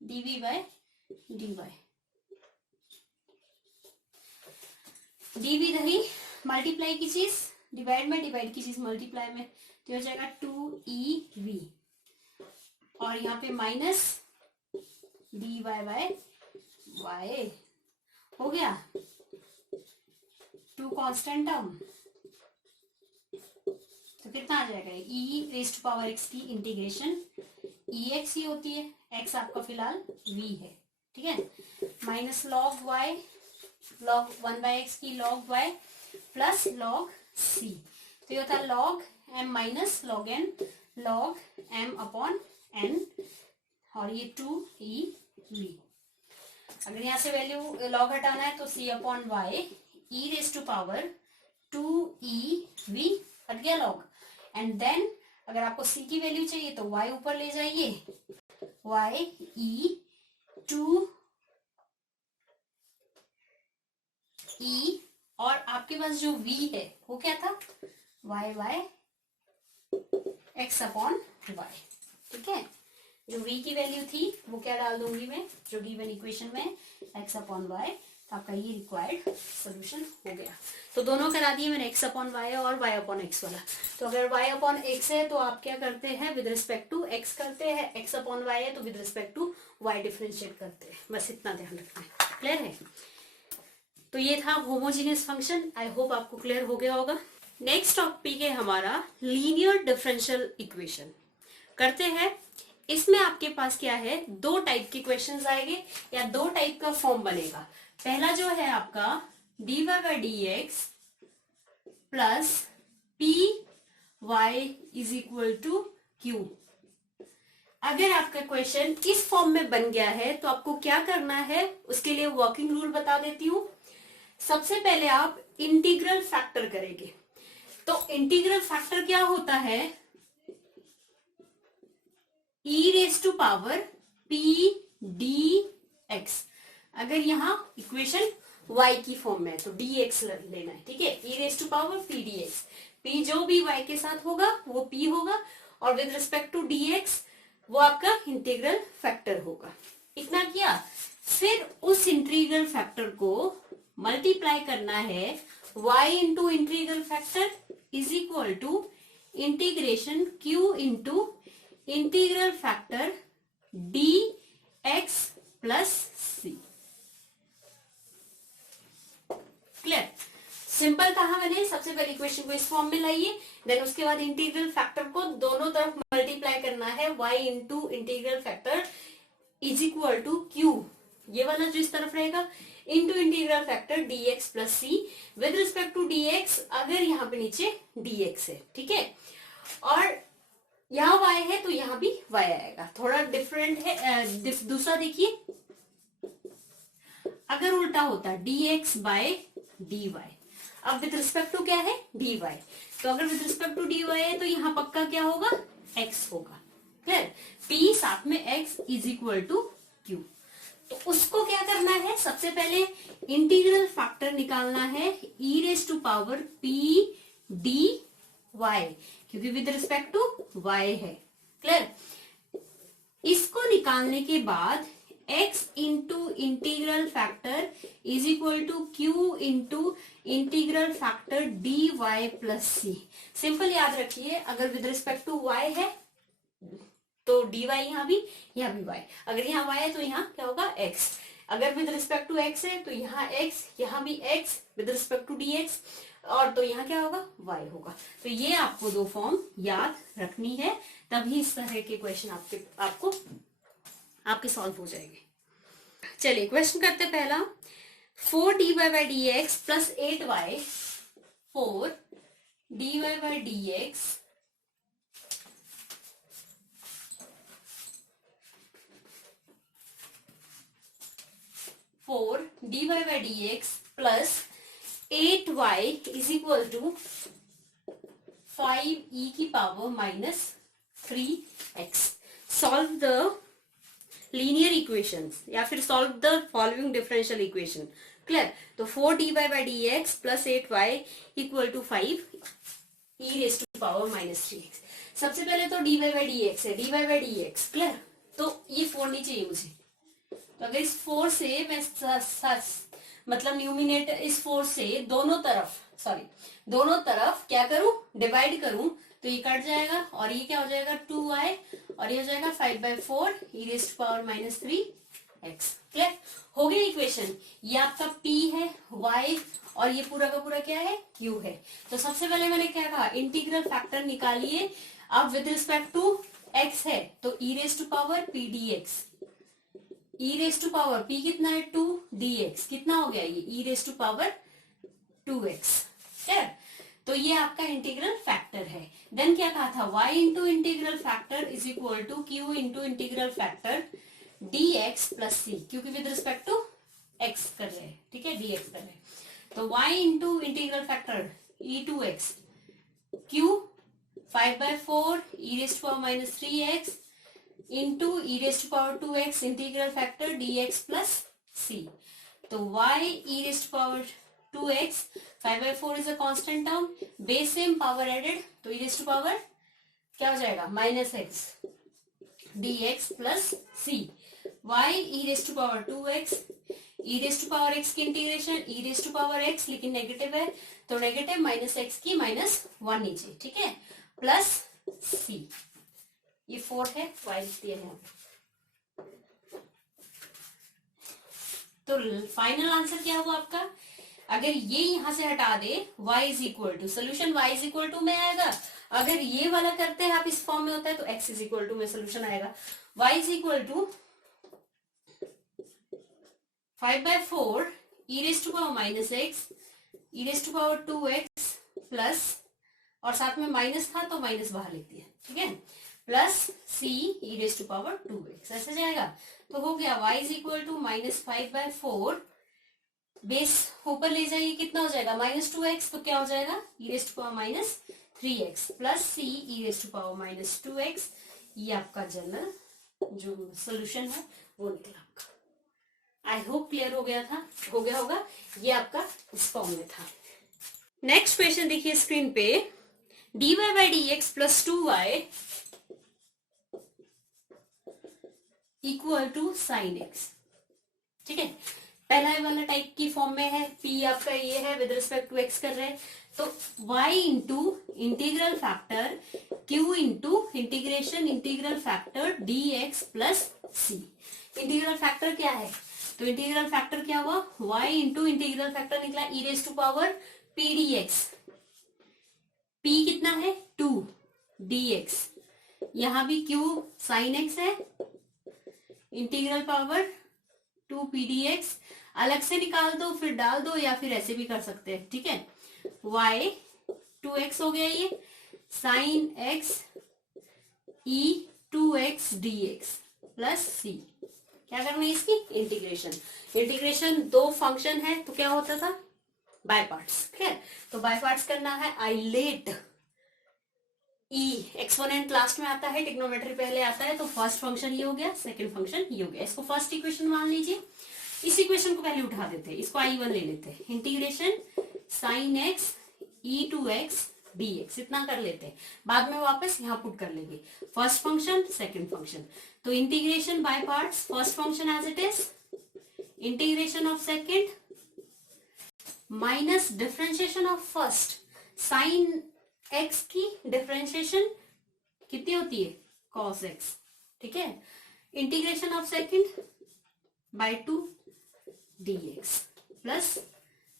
dv by dy, dv धरी मल्टीप्लाई की चीज डिवाइड में, डिवाइड की चीज मल्टीप्लाई में, तो हो जाएगा 2ev, और यहाँ पे माइनस dy बाय y हो गया, 2 कांस्टेंट टर्म, तो कितना आ जाएगा e raise to power x की इंटीग्रेशन ex ही होती है, x आपका फिलहाल v है, ठीक है, minus log y log 1 by x की log y plus log c, तो ये होता है log m minus log n log m upon n, और ये 2e v। अगर यहाँ से वैल्यू लॉग हटाना है तो c upon y e raise to power 2e(v) हट गया लॉग। एंड देन अगर आपको c की वैल्यू चाहिए तो y ऊपर ले जाइए, y e 2e, और आपके पास जो v है वो क्या था, y by x upon y। ठीक है, जो v की वैल्यू थी वो क्या डाल दूंगी मैं, जो गिवन इक्वेशन में x अपॉन y, तो आपका ये रिक्वायर्ड सोल्यूशन हो गया। तो दोनों करा दिए मैंने, x अपॉन y और y अपॉन x वाला। तो अगर y अपॉन x है तो आप क्या करते हैं, विद रिस्पेक्ट टू x करते हैं, x अपॉन y है तो with respect to y differentiate करते हैं। बस इतना ध्यान रखना है। क्लियर है? तो ये था होमोजीनियस फंक्शन। आई होप आपको क्लियर हो गया होगा। नेक्स्ट टॉपिक है हमारा लीनियर डिफरेंशियल इक्वेशन। करते हैं। इसमें आपके पास क्या है, दो टाइप के क्वेश्चंस आएंगे या दो टाइप का फॉर्म बनेगा। पहला जो है आपका dy by d x plus p y is equal to q. अगर आपका क्वेश्चन इस फॉर्म में बन गया है तो आपको क्या करना है, उसके लिए वर्किंग रूल बता देती हूं। सबसे पहले आप इंटीग्रल फैक्टर करेंगे। तो इंटीग्रल फैक्टर क्या होता है, e raise to power p d x. अगर यहाँ इक्वेशन y की फॉर्म में है तो dx लेना है। ठीक है, e raise to power p d x. p जो भी y के साथ होगा वो p होगा, और विद रिस्पेक्ट टू dx वो आपका इंटीग्रल फैक्टर होगा। इतना किया, फिर उस इंटीग्रल फैक्टर को मल्टीप्लाई करना है y into integral factor is equal to integration q into integral factor dx plus c। Clear? Simple कहा मैंने, सबसे पहले इक्वेशन को इस फॉर्म में लाइए, देन उसके बाद इंटीग्रल फैक्टर को दोनों तरफ मल्टीप्लाई करना है, y into integral factor is equal to q, ये वाला जो इस तरफ रहेगा, into integral factor dx plus c with respect to dx, अगर यहाँ पे नीचे dx है। ठीक है, और यहाँ y है तो यहाँ भी y आएगा, थोड़ा डिफरेंट है। दूसरा देखिए, अगर उल्टा होता dx बाय dy, अब विद रिस्पेक्ट टू क्या है dy, तो अगर विद रिस्पेक्ट टू dy है तो यहाँ पक्का क्या होगा, x होगा। फिर p साथ में x is equal to q। तो उसको क्या करना है, सबसे पहले इंटीग्रल फैक्टर निकालना है e raise to power p dy, क्योंकि विद रिस्पेक्ट टू y है। क्लियर? इसको निकालने के बाद x into integral factor is equal to q into integral factor dy plus c। Simple याद रखिए, अगर विद रिस्पेक्ट टू y है तो dy यहाँ भी y, अगर यहाँ y है तो यहाँ क्या होगा x, अगर विद रिस्पेक्ट टू x है तो यहाँ x, यहाँ भी x with respect to dx, और तो यहाँ क्या होगा y होगा। तो ये आपको दो फॉर्म याद रखनी है, तभी इस तरह के क्वेश्चन आपके सॉल्व हो जाएंगे। चलिए क्वेश्चन करते हैं पहला, 4dy by d x plus 8y, 4dy by d x by d x plus 8y is equal to 5e की power minus 3x। Solve the linear equations या फिर solve the following differential equation. Clear? तो 4dy by d x plus 8y equal to 5e raise to power minus 3x। सबसे पहले तो dy by d x है, dy by d x. Clear? तो ये 4 नहीं चाहिए मुझे, तो अगर इस 4 से मैं मतलब न्यूमिनेटर इस 4 से दोनों तरफ क्या करूं, डिवाइड करूं, तो ये कट जाएगा और ये क्या हो जाएगा 2y, और ये हो जाएगा 5/4 e raise to power minus 3x। Clear? हो गई इक्वेशन। ये आपका p है, y, और ये पूरा का पूरा क्या है, q है। तो सबसे पहले मैंने क्या कहा, इंटीग्रल फैक्टर निकालिए। अब विद रिस्पेक्ट टू x है तो e raise to power p dx, e raise to power p कितना है 2, dx कितना हो गया, ये e raise to power 2x। Clear? तो ये आपका इंटीग्रल फैक्टर है। देन क्या कहा था, y into integral factor is equal to q into integral factor dx plus c, क्योंकि विद रिस्पेक्ट टू x कर रहे हैं, ठीक है, dx कर रहे हैं। तो y into integral factor e two x q 5/4 e raise to power minus 3x into e raise to power 2x integral factor dx plus c। तो y e raise to power 2x 5/4 is a constant term, base same power added, तो e raise to power क्या हो जाएगा minus x dx plus c। y e raise to power 2x e raise to power x की integration e raise to power x, लेकिन negative है तो negative minus x की minus 1 नीचे, ठीक है, प्लस c। ये 4 है, y लिख दिया है। तो फाइनल आंसर क्या हुआ आपका? अगर ये यहां से हटा दे y is equal to, solution y is equal to में आएगा। अगर ये वाला करते हैं आप इस फॉर्म में होता है तो x इज इक्वल टू में सोल्यूशन आएगा। y is equal to 5/4 e raise to power minus x e raise to power 2x plus, और साथ में माइनस था तो माइनस बाहर लिख दिया, ठीक है, plus c e raise to power 2x, ऐसे जाएगा। तो हो गया y is equal to minus 5/4, base ऊपर ले जाइए, कितना हो जाएगा माइनस 2x, तो क्या हो जाएगा e raise to power minus 3x plus c e raise to power minus 2x। ये आपका जनरल जो सोल्यूशन है वो निकला आपका। आई होप क्लियर हो गया होगा। ये आपका इस फॉर्म में था। नेक्स्ट क्वेश्चन देखिए स्क्रीन पे, dy by d x plus 2y equal to sine x, ठीक है, पहला वाला टाइप की फॉर्म में है, p आपका ये है, विद रिस्पेक्ट टू x कर रहे हैं, तो y into integral factor q into integration integral factor dx plus c। Integral factor क्या है? तो इंटीग्रल फैक्टर क्या हुआ, y इंटू इंटीग्रल फैक्टर निकला e raise to power p dx। p कितना है 2 dx, यहां भी q साइन x है, इंटीग्रल पावर 2 p dx, अलग से निकाल दो फिर डाल दो या फिर ऐसे भी कर सकते हैं, ठीक है। y 2x हो गया, ये sine x e 2x dx plus c। क्या करना है इसकी इंटीग्रेशन। इंटीग्रेशन दो फंक्शन है तो क्या होता था बाय पार्ट्स, ठीक है, तो बाय पार्ट्स करना है। I let E exponent last में आता है, ट्रिग्नोमेट्री पहले आता है, तो फर्स्ट फंक्शन ये हो गया, सेकंड फंक्शन ये हो गया। इसको फर्स्ट इक्वेशन मान लीजिए, इस इक्वेशन को पहले उठा देते हैं, इसको i1 ले लेते हैं, integration sine x e two x dx इतना कर लेते हैं, बाद में वापस यहाँ पुट कर लेंगे फर्स्ट फंक्शन सेकंड फंक्शन। तो integration by parts, first function as it is, integration of second minus differentiation of first. Sine x की डिफरेंशिएशन कितनी होती है cos x, ठीक है, integration of second by 2 dx plus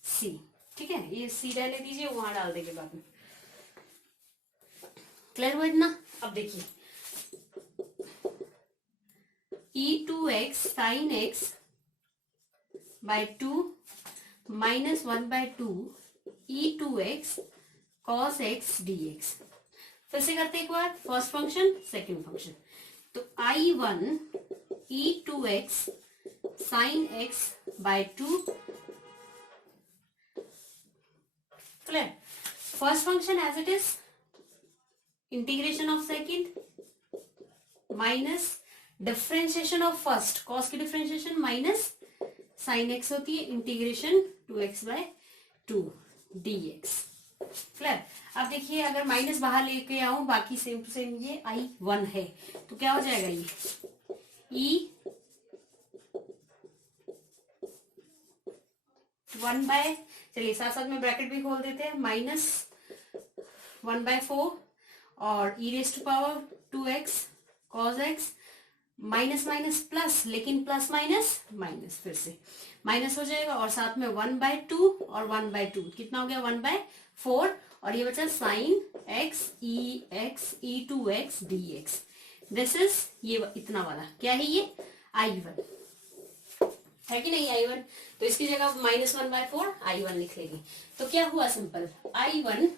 c, ठीक है, ये c रहने दीजिए, वहां डाल देंगे बाद में। क्लियर हुआ इतना? अब देखिए e2x sine x by 2 minus 1/2 e2x cos x dx। फिर से करते एक बार, फर्स्ट फंक्शन सेकंड फंक्शन, तो i1 e2x sine x by 2, clear, first function as it is, integration of second minus differentiation of first, cos की differentiation minus sine x होती है, integration 2x bye 2 dx। Clear? अब देखिए अगर minus बाहर लेके आऊं, बाकी सेम टू सेम ये i1 है, तो क्या हो जाएगा ये e 1 बाय, चलिए साथ साथ में ब्रैकेट भी खोल देते हैं, माइनस 1/4 और e raise to power 2x cos x minus minus plus, लेकिन प्लस माइनस माइनस फिर से माइनस हो जाएगा, और साथ में 1/2 और 1/2 कितना हो गया 1/4, और ये बचा sine x e2x dx। This is ये इतना वाला क्या है, ये i1 है कि नहीं, i1, तो इसकी जगह माइनस 1/4 i1 लिख लेंगे। तो क्या हुआ सिंपल, i1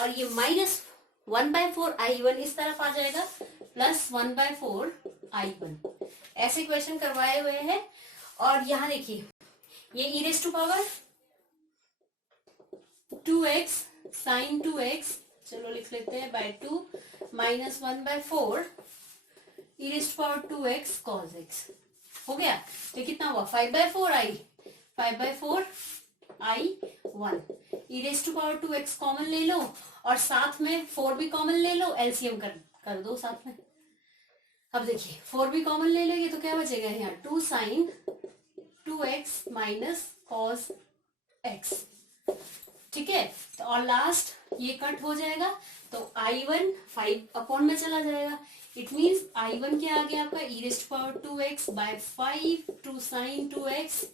और ये माइनस 1/4 i1 इस तरफ आ जाएगा, प्लस 1/4 i1, ऐसे क्वेश्चन करवाए हुए हैं। और यहाँ देखिए ये e raise to power 2x sine 2x, चलो लिख लेते हैं by 2 minus 1/4 e raise to power 2x cos x हो गया। तो कितना हुआ 5/4 i 5/4 i1 e raise to power 2x common ले लो और साथ में 4 भी कॉमन ले लो, एलसीएम कर दो साथ में। अब देखिए 4 भी कॉमन ले लेंगे तो क्या बचेगा यहाँ 2 sine 2x minus cos x, ठीक है। तो और लास्ट ये कट हो जाएगा तो i1 5 में चला जाएगा। इट मीन्स i1 क्या आ गया आपका e raise to power 2x by 5 2 sine 2x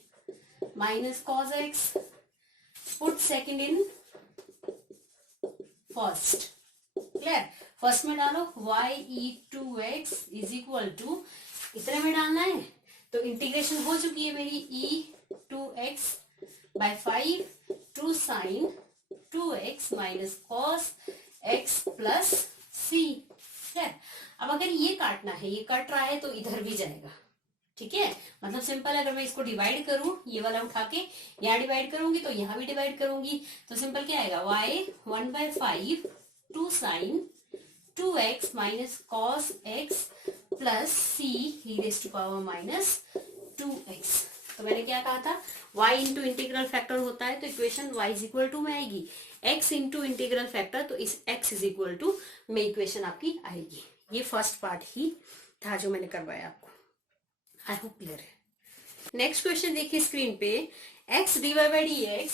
minus cos x, put second in first, clear. First में डालो y(e2x) इज इक्वल टू इतने में डालना है। तो इंटीग्रेशन हो चुकी है मेरी e2x by 5 2 sine 2x minus cos x plus c, clear. अब अगर ये काटना है, ये कट रहा है तो इधर भी जाएगा, ठीक है। मतलब सिंपल, अगर मैं इसको डिवाइड करूं, ये वाला उठा के यहाँ डिवाइड करूंगी तो यहाँ भी डिवाइड करूंगी, तो सिंपल क्या आएगा y 1/5 2 sine 2x minus cos x plus c e raise to power minus 2x। तो मैंने क्या कहा था y इंटू इंटीग्रल फैक्टर होता है तो equation y is equal to में आएगी x इंटू इंटीग्रल फैक्टर, तो इस x इज इक्वल टू में इक्वेशन आपकी आएगी। ये फर्स्ट पार्ट ही था जो मैंने करवाया आपको, आई होप क्लियर है। नेक्स्ट क्वेश्चन देखिए स्क्रीन पे, x divide by dx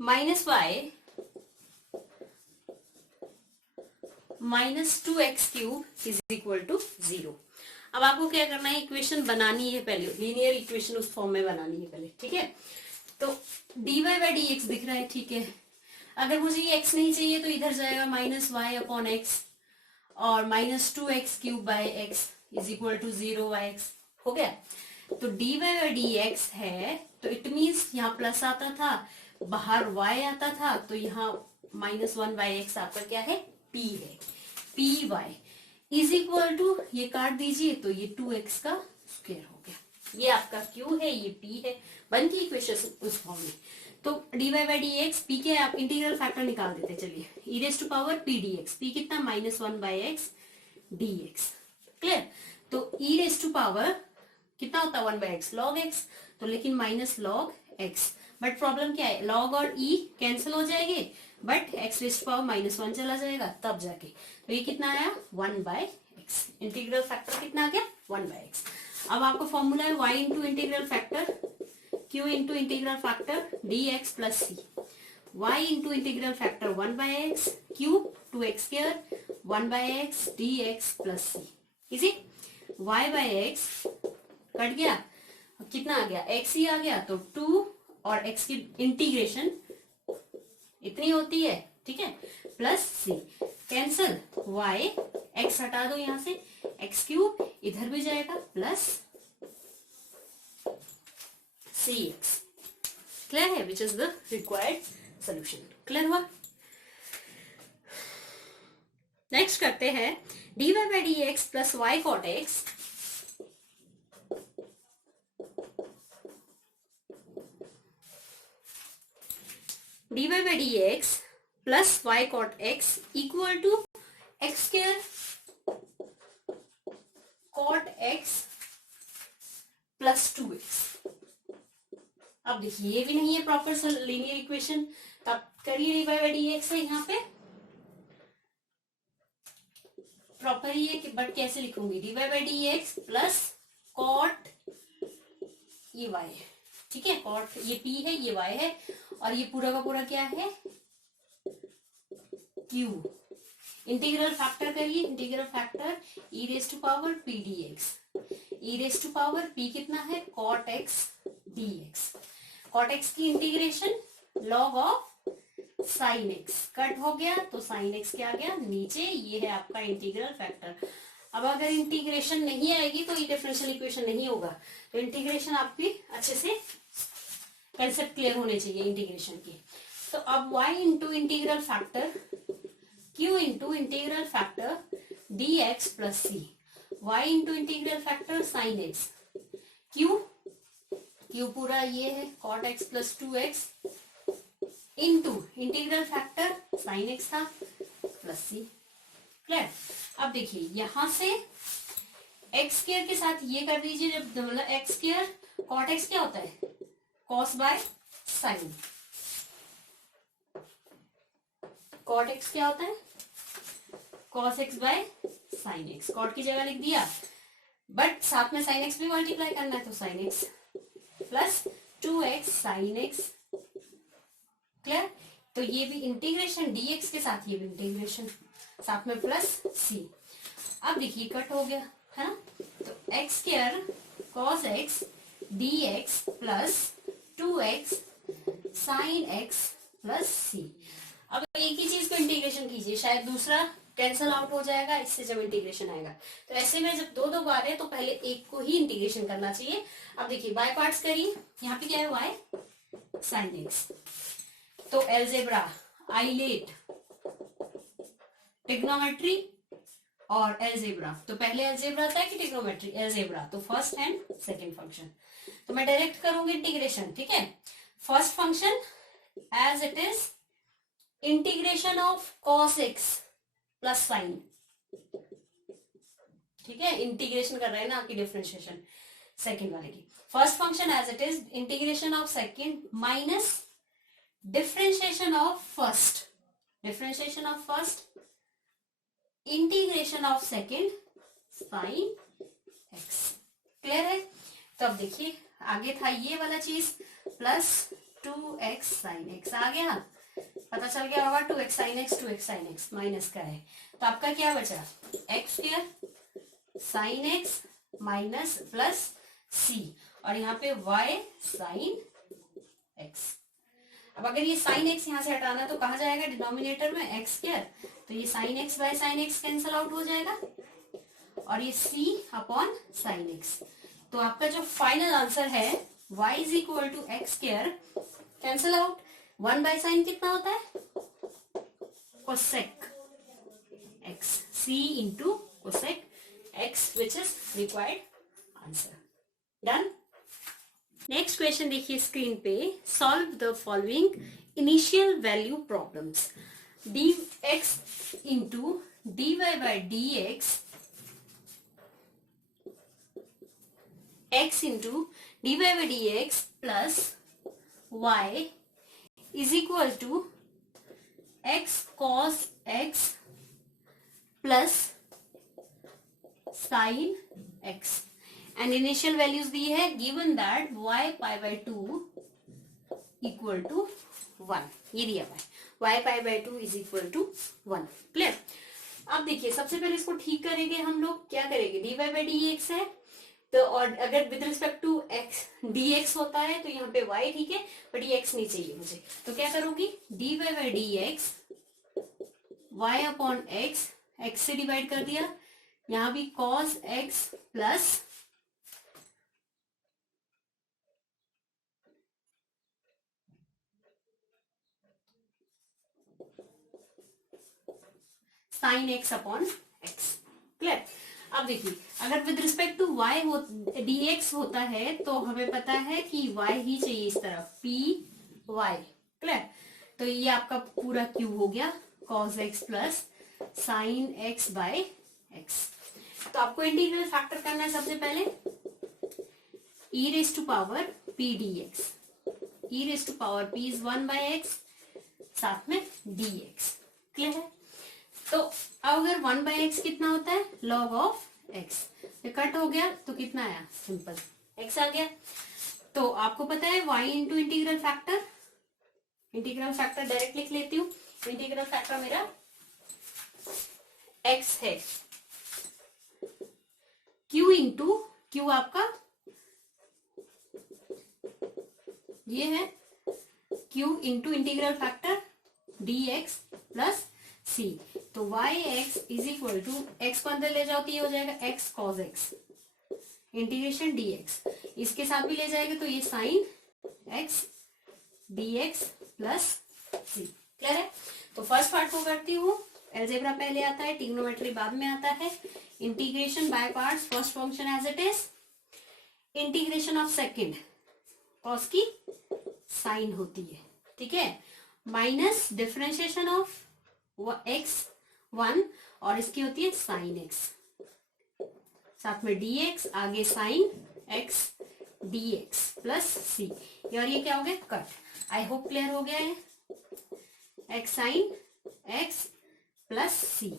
minus y minus 2x cube is equal to 0। अब आपको क्या करना है, इक्वेशन बनानी है पहले, लीनियर इक्वेशन उस फॉर्म में बनानी है पहले, ठीक है। तो dy बाई dx दिख रहा है, ठीक है। अगर मुझे ये x नहीं चाहिए तो इधर जाएगा माइनस y अपॉन x और minus 2x cube by x is equal to 0/x हो गया। तो dy बाई dx है तो इट मीन्स यहाँ प्लस आता था, बाहर y आता था, तो यहाँ माइनस 1/x आपका क्या है p है, py इज इक्वल टू, ये काट दीजिए तो ये 2x का स्क्वायर हो गया। ये आपका q है, ये p है, बनती इक्वेशन उस फॉर्म में। तो dy बाई dx p के आप इंटीग्रल फैक्टर निकाल देते, चलिए e raise to power p dx, p कितना माइनस 1/x dx, क्लियर। तो e रेज टू पावर कितना होता है 1/x log x, तो लेकिन minus log x, but problem क्या है log और e कैंसिल हो जाएंगे, but x raise to power minus 1 चला जाएगा तब जाके, तो ये कितना आया 1/x, इंटीग्रल फैक्टर कितना आ गया 1/x। अब आपका फॉर्मूला है y into integral factor q into integral factor dx plus c, y into integral factor 1/x cube 2x square 1/x dx plus c, easy y/x cut गया, कितना आ गया x ही आ गया, तो 2 और x की इंटीग्रेशन इतनी होती है, ठीक है, plus c, cancel y, x हटा दो यहां से, x क्यूब इधर भी जाएगा प्लस cx, क्लियर है, which is the required solution, clear हुआ। नेक्स्ट करते हैं dy by dx plus y cot x dy by dx plus y cot x equal to x square cot x plus 2x। अब देखिए ये भी नहीं है प्रॉपर लीनियर इक्वेशन, तब करिए dy by dx है यहाँ पे प्रॉपर ही है, बट कैसे लिखूंगी dy by dx plus cot ये y है, ठीक है, cot ये p है ये y है और ये पूरा का पूरा क्या है q। इंटीग्रल फैक्टर करिए, integral factor e raise to power p dx, e raise to power p कितना है cot x dx, cot x की integration log of sin x, cut हो गया तो sin x क्या आ गया नीचे, ये है आपका इंटीग्रल फैक्टर। अब अगर इंटीग्रेशन नहीं आएगी तो ये डिफरेंशियल इक्वेशन नहीं होगा, तो इंटीग्रेशन आपकी अच्छे से कंसेप्ट क्लियर होने चाहिए इंटीग्रेशन की। तो अब y into integral factor q into integral factor dx plus c, y into integral factor sin x, q पूरा ये है cot x plus 2x into integral factor sin x था प्लस c। क्लियर। अब देखिए यहां से एक्स स्क्वायर के साथ ये कर दीजिए, जब मतलब एक्स स्क्वायर कॉट एक्स क्या होता है, cos by sine. Cot x क्या होता है, cos x by sine x. Cot की जगह लिख दिया, बट साथ में साइन एक्स भी मल्टीप्लाई करना है, तो sine x plus 2x sign x. Clear. तो ये भी इंटीग्रेशन dx के साथ ये भी इंटीग्रेशन, साथ में प्लस c। अब देखिए कट हो गया है ना, तो x square cos x dx plus 2x sine x plus c। अब एक ही चीज को इंटीग्रेशन कीजिए, शायद दूसरा कैंसल आउट हो जाएगा इससे जब इंटीग्रेशन आएगा। तो ऐसे में जब दो बार है तो पहले एक को ही इंटीग्रेशन करना चाहिए। अब देखिए बाय पार्ट्स करिए, यहाँ पे क्या है y साइन एक्स, तो एलजेब्रा, आइलेट, ट्रिग्नोमेट्री और एलजेब्रा। तो पहले एलजेब्रा था कि ट्रिग्नोमेट्री, एलजेब्रा, तो फर्स्ट एंड सेकंड फंक्शन। तो मैं डायरेक्ट करूंगी इंटीग्रेशन, ठीक है। First function as it is integration of cos x plus sine, ठीक है, इंटीग्रेशन कर रहे हैं ना आपकी डिफरेंशिएशन सेकंड वाले की। First function as it is integration of second minus differentiation of first, differentiation of first integration of second sine x. Clear है। तो अब देखिए आगे था ये वाला चीज प्लस 2x साइन एक्स आ गया, पता चल गया होगा 2x sine x, 2x sine x minus का है, तो आपका क्या बचा, x square sine x minus plus c, और यहाँ पे y साइन एक्स। अब अगर ये साइन एक्स यहाँ से हटाना तो कहा जाएगा डिनोमिनेटर में एक्स स्क्वायर, तो ये sign x by sine x cancel out हो जाएगा, और ये c अपॉन साइन एक्स। तो आपका जो फाइनल आंसर है y is equal to x square, cancel out, 1 by sine कितना होता है, cosec x, c into cosec x, which is required answer. Done. Next question देखिए स्क्रीन पे, solve the following initial value problems. dx into dy bye dx, x into dy bye dx plus y is equal to x cos x plus sine x, and initial values दी है, given that y pi by 2 equal to 1, ये दिया हुआ है y pi by 2 is equal to 1। Clear. अब देखिए सबसे पहले इसको ठीक करेंगे हम लोग, क्या करेंगे, dy बाय dx है, तो और अगर with respect to x dx होता है तो यहाँ पे y ठीक है, बट ये x नहीं चाहिए मुझे, तो क्या करूंगी, dy bye dx y upon x से डिवाइड कर दिया, यहाँ भी cos x plus sine x upon x. Clear. अब देखिए अगर विद रिस्पेक्ट टू y हो dx होता है तो हमें पता है कि y ही चाहिए इस तरफ, पी वाई। क्लियर। तो ये आपका पूरा क्यूब हो गया cos x plus sine x by x. तो आपको इंटीग्रल फैक्टर करना है सबसे पहले, e raise to power p dx, e raise to power p is 1 by x, साथ में dx। क्लियर है। तो अगर 1 बाय एक्स कितना होता है, लॉग ऑफ एक्स, ये कट हो गया तो कितना आया, सिंपल x आ गया। तो आपको पता है y into integral factor, integral factor direct लिख लेती हूँ, इंटीग्रल फैक्टर मेरा x है, q इंटू क्यू आपका ये है, q into integral factor dx plus c, तो yx is equal to x को अंदर ले जाओ तो ये हो जाएगा x cos x integration dx, इसके साथ भी ले जाएंगे तो ये sine x dx plus c। Clear है। तो फर्स्ट पार्ट को करती हूँ, एल्जेब्रा पहले आता है, ट्रिग्नोमेट्री बाद में आता है। Integration by parts, first function as it is, integration of second cos की साइन होती है, ठीक है, minus differentiation of x one और इसकी होती है साइन एक्स, साथ में dx, आगे साइन x dx प्लस सी, और ये क्या हो गया कट। आई होप क्लियर हो गया है। x साइन x प्लस सी,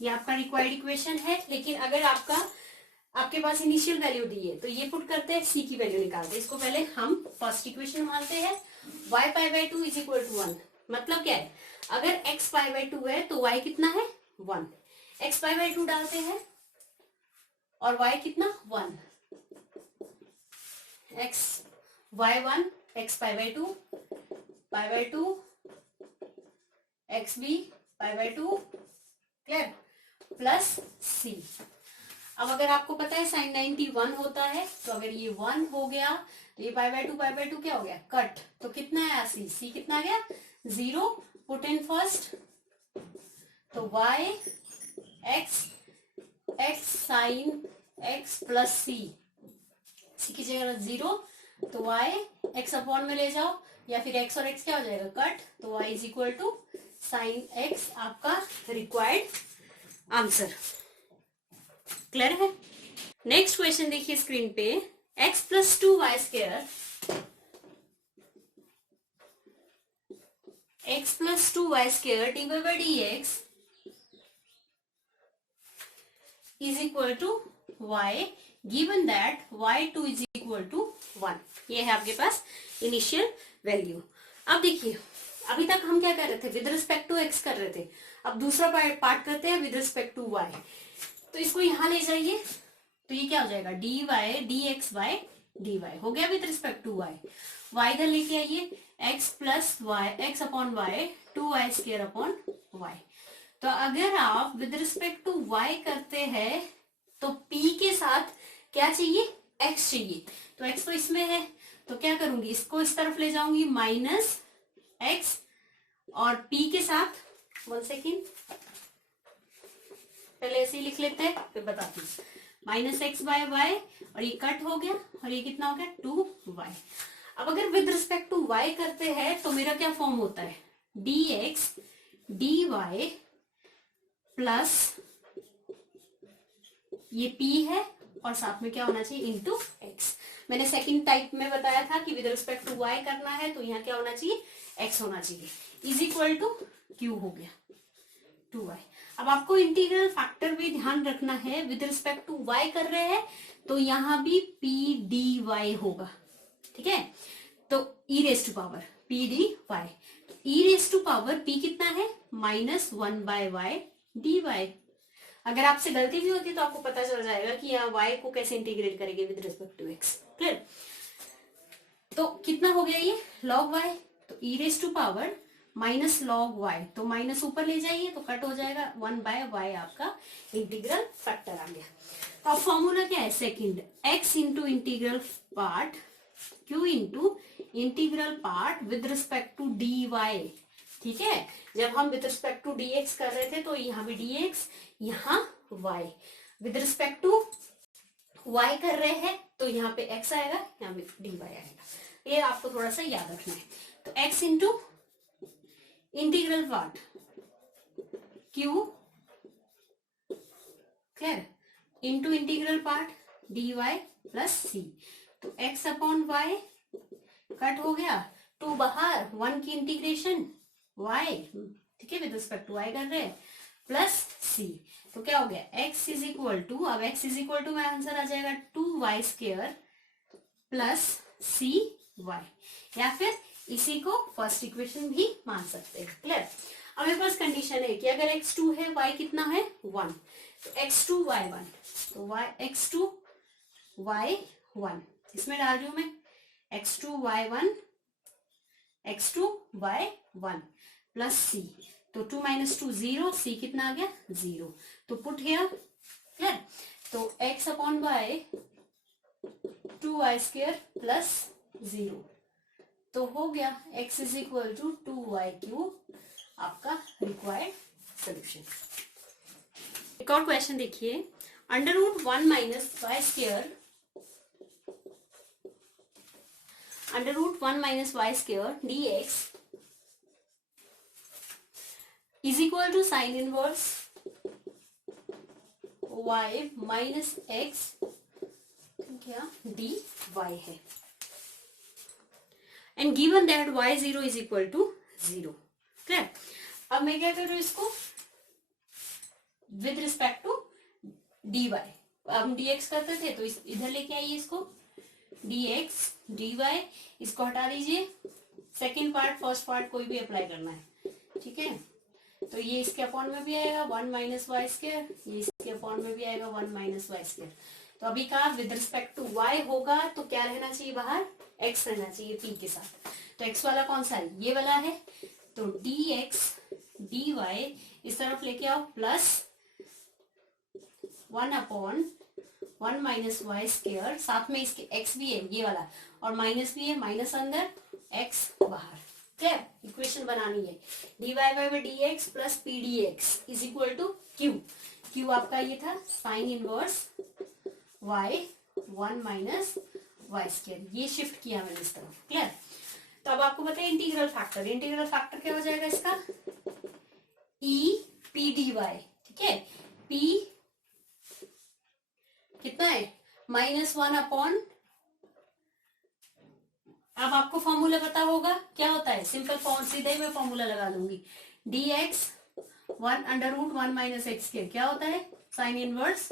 ये आपका रिक्वायर्ड इक्वेशन है। लेकिन अगर आपके पास इनिशियल वैल्यू दी है तो ये पुट करते हैं, सी की वैल्यू निकालते हैं। इसको पहले हम फर्स्ट इक्वेशन मानते हैं, y pi by 2 is equal to 1। मतलब क्या है, अगर x पाई बाई 2 है तो y कितना है 1, x पाई बाई 2 डालते हैं और y कितना 1, x y1 x pi by 2 x भी पाई बाई 2, क्लियर, प्लस c। अब अगर आपको पता है साइन 91 होता है, तो अगर ये 1 हो गया तो ये पाई बाई 2 क्या हो गया कट, तो कितना आया c कितना आ गया 0, पुट इन फर्स्ट, तो y x साइन x प्लस सी की जगह 0, तो y x अपॉन में ले जाओ, या फिर x और x क्या हो जाएगा कट, तो y is equal to sine x आपका रिक्वायर्ड आंसर। क्लियर है। नेक्स्ट क्वेश्चन देखिए स्क्रीन पे, x plus 2y square, x plus 2y square dy by dx is equal to y given that y2 is equal to 1। ये है आपके पास initial value. अब देखिए, अभी तक हम क्या कर रहे थे, विद रिस्पेक्ट टू x कर रहे थे। अब दूसरा पार्ट करते हैं विद रिस्पेक्ट टू y। तो इसको यहां ले जाइए, तो ये क्या हो जाएगा dy dx बाय dy हो गया with respect to y। y इधर लेके आइए, x plus y x upon y 2y square upon y। तो अगर आप विद रिस्पेक्ट टू y करते हैं तो p के साथ क्या चाहिए x चाहिए, तो x तो इसमें है, तो क्या करूंगी इसको इस तरफ ले जाऊंगी माइनस x, और p के साथ 1 सेकेंड पहले ऐसे ही लिख लेते हैं फिर बताती हूँ, माइनस एक्स बाय वाई, और ये कट हो गया और ये कितना हो गया 2y। अब अगर विद रिस्पेक्ट टू y करते हैं तो मेरा क्या फॉर्म होता है dx dy प्लस ये p है और साथ में क्या होना चाहिए इंटू x। मैंने सेकंड टाइप में बताया था कि विद रिस्पेक्ट टू y करना है तो यहाँ क्या होना चाहिए x होना चाहिए, इज इक्वल टू q हो गया 2y। अब आपको इंटीग्रल फैक्टर भी ध्यान रखना है, विद रिस्पेक्ट टू y कर रहे हैं तो यहाँ भी p dy होगा, ठीक है। तो e raise to power p dy, e raise to power p कितना है माइनस 1 बाय y dy। अगर आपसे गलती भी होती है तो आपको पता चल जाएगा कि यहाँ y को कैसे इंटीग्रेट करेंगे with respect to x, clear. तो कितना हो गया ये log y, तो e raise to power minus log y, तो माइनस ऊपर ले जाइए तो कट हो जाएगा 1 बाय y, आपका इंटीग्रल फैक्टर आ गया। तो अब फॉर्मूला क्या है second, x into integral part q into integral part with respect to dy, ठीक है। जब हम विद रिस्पेक्ट टू dx कर रहे थे तो यहाँ भी dx, यहाँ y, with respect to y कर रहे हैं तो यहाँ पे x आएगा, यहाँ पे dy आएगा। ये आपको थोड़ा सा याद रखना है। तो x into integral part q, clear, into integral part dy plus c, तो x अपॉन y कट हो गया, 2 बाहर, 1 की इंटीग्रेशन y, ठीक है, विद रिस्पेक्ट टू y कर रहे हैं, प्लस c, तो क्या हो गया x इज इक्वल टू, अब x इज इक्वल टू मेरा आंसर आ जाएगा 2y स्क्वायर प्लस cy, या फिर इसी को फर्स्ट इक्वेशन भी मान सकते हैं, क्लियर। अब मेरे पास कंडीशन है कि अगर x2 है y कितना है 1, तो x2 y1, तो x2 y1 इसमें डाल रही हूं मैं, x2 y1 x2 y1 plus c, तो 2 माइनस 2 0, c कितना आ गया 0, तो पुट हियर, क्लियर। तो x upon y 2y square plus 0, तो हो गया x is equal to 2y cube आपका रिक्वायर्ड सोल्यूशन। एक और क्वेश्चन देखिए, under root 1 minus y square, under root 1 minus y square dx is equal to sine inverse y minus x क्या dy है, and given that y0 is equal to 0। Clear. अब मैं क्या करूं इसको विद रिस्पेक्ट टू dy, हम dx करते थे तो इधर लेके आइए इसको, dx dy, इसको हटा दीजिए, सेकेंड पार्ट फर्स्ट पार्ट कोई भी अप्लाई करना है, ठीक है। तो ये इसके अपॉन में भी आएगा 1 माइनस वाई स्क्वायर, ये इसके अपॉन में भी आएगा 1 माइनस वाई स्क्वायर। तो अभी कहा विद रिस्पेक्ट टू y होगा तो क्या रहना चाहिए बाहर, x रहना चाहिए p के साथ। तो x वाला कौन सा है, ये वाला है, तो dx dy इस तरफ लेके आओ plus 1 upon 1 minus y square, साथ में इसके x भी है ये वाला, और माइनस भी है, माइनस अंदर x बाहर। क्लियर। इक्वेशन बनानी है dy by dx plus p d x is equal to q आपका ये था sine inverse y 1 minus y square, ये शिफ्ट किया मैंने इस तरफ। क्लियर। तो अब आपको पता है इंटीग्रल फैक्टर, इंटीग्रल फैक्टर क्या हो जाएगा इसका, e p dy, ठीक है। p कितना है -1 अपॉन, अब आपको फॉर्मूला पता होगा क्या होता है, सिंपल फॉर्म, सीधे ही मैं फॉर्मूला लगा दूंगी, dx 1 under root 1 minus x के क्या होता है साइन इनवर्स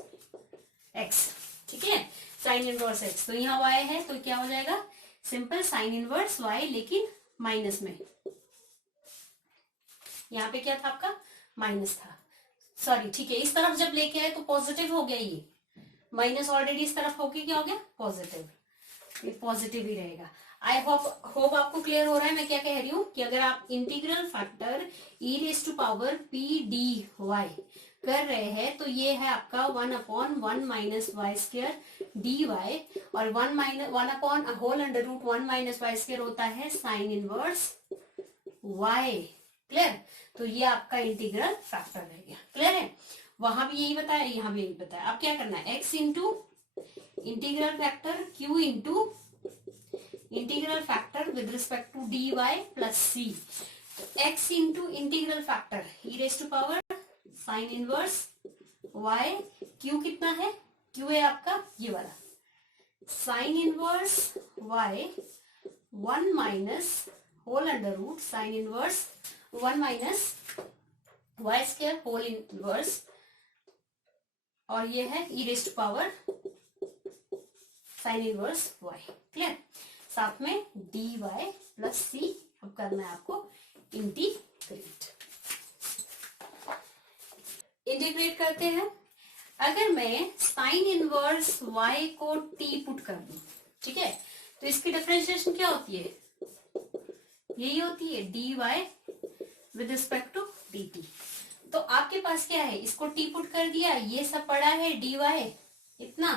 x, ठीक है, साइन इनवर्स x। तो यहाँ y है तो क्या हो जाएगा सिंपल साइन इनवर्स y, लेकिन माइनस में, यहाँ पे क्या था आपका माइनस था, सॉरी, ठीक है। इस तरफ जब लेके आए तो पॉजिटिव हो गया, ये माइनस ऑलरेडी इस तरफ होके क्या हो गया पॉजिटिव, ये पॉजिटिव ही रहेगा। आई होप आपको क्लियर हो रहा है मैं क्या कह रही हूँ, कि अगर आप integral factor e raise to power p dy कर रहे हैं तो ये है आपका 1 upon 1 minus y square dy, और 1 upon whole under root 1 minus y square होता है साइन इनवर्स y। क्लियर। तो ये आपका इंटीग्रल फैक्टर रह गया। क्लियर है, वहां भी यही बताया, यहाँ भी यही बताया। अब क्या करना है, x into integral factor q into integral factor with respect to dy plus c, तो x into integral factor e raise to power sine inverse y, q कितना है, q है आपका ये वाला sine inverse y 1 minus whole under root sine inverse 1 minus y square whole inverse, और ये है e raise to power sine inverse y। क्लियर। साथ में dy प्लस c, अब करना है आपको इंटीग्रेट करते हैं। अगर मैं साइन इनवर्स y को t पुट कर दूं, ठीक है, तो इसकी डिफरेंशिएशन क्या होती है, यही होती है dy with respect to dt। तो आपके पास क्या है, इसको t पुट कर दिया, ये सब पड़ा है dy, इतना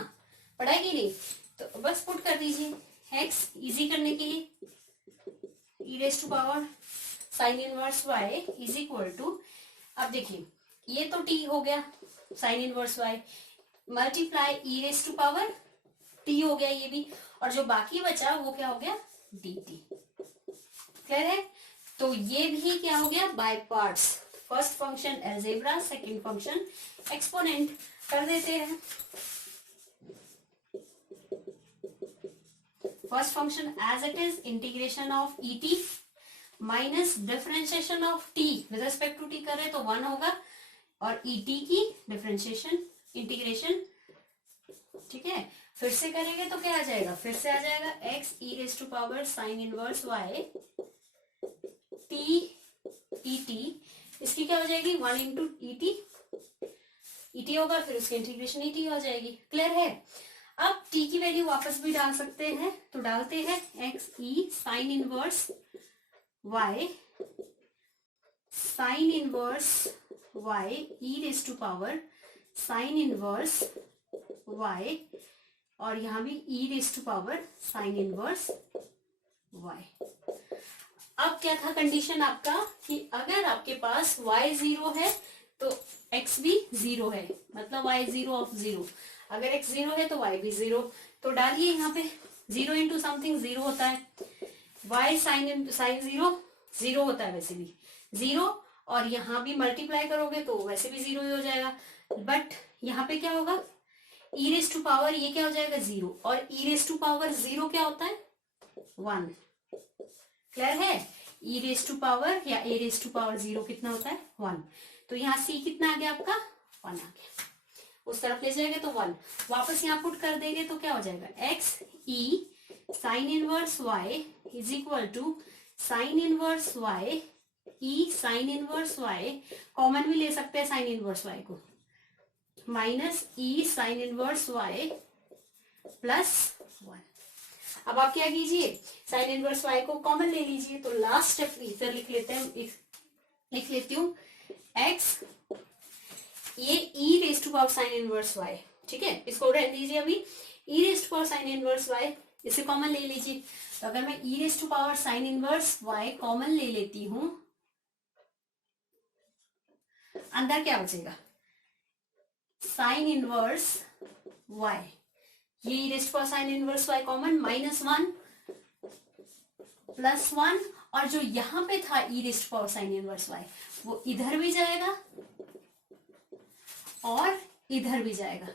पड़ा है कि नहीं, तो बस पुट कर दीजिए x इजी करने के लिए, e raise to power sine inverse y is equal to, अब देखिए ये तो t हो गया sine inverse y, multiply e raise to power t हो गया ये भी, और जो बाकी बचा वो क्या हो गया dt। क्लियर है। तो ये भी क्या हो गया by parts, first function algebra, second function exponent कर देते हैं। First function as it is integration of e t minus differentiation of t with respect to t कर रहे तो 1 होगा, और ई टी की डिफरेंशिएशन इंटीग्रेशन, ठीक है, फिर से करेंगे तो क्या आ जाएगा, फिर से आ जाएगा x e raise to power sine inverse y t e t, इसकी क्या हो जाएगी 1 इंटू ई टी होगा, फिर उसकी इंटीग्रेशन ई टी हो जाएगी। क्लियर है। अब t की वैल्यू वापस भी डाल सकते हैं, तो डालते हैं x e sine inverse y sine inverse y e raise to power sine inverse y, और यहां भी e raise to power sine inverse y। अब क्या था कंडीशन आपका, कि अगर आपके पास y 0 है तो x भी 0 है, मतलब y 0 ऑफ 0। अगर x 0 है तो y भी 0, तो डालिए यहाँ पे 0 इंटू समथिंग 0 होता है, y साइन 0 0 होता है वैसे भी 0, और यहाँ भी मल्टीप्लाई करोगे तो वैसे भी 0 ही हो जाएगा, बट यहाँ पे क्या होगा, e रेस टू पावर ये क्या हो जाएगा 0, और e रेस टू पावर 0 क्या होता है 1। क्लियर है, e रेस टू पावर या a रेस टू पावर 0 कितना होता है 1, तो यहाँ c कितना आ गया आपका 1 आ गया, उस तरफ ले जाएंगे तो 1, वापस यहाँ पुट कर देंगे तो क्या हो जाएगा x e sine inverse y is equal to sine inverse y e sine inverse y, common भी ले सकते हैं साइन इनवर्स y को, minus e sine inverse y plus 1। अब आप क्या कीजिए, साइन इनवर्स y को कॉमन ले लीजिए, तो लास्ट स्टेप इधर लिख लेते हैं, लिख लेती हूँ x, ये e raise to power sine inverse y, ठीक है, इसको रहने दीजिए अभी, e raise to power sine inverse y इसे कॉमन ले लीजिए, तो अगर मैं e raise to power sine inverse y common ले लेती हूं, अंदर क्या बचेगा साइन इनवर्स y, ये e raise to power sine inverse y common, minus 1 plus 1, और जो यहां पे था e raise to power sine inverse y वो इधर भी जाएगा और इधर भी जाएगा।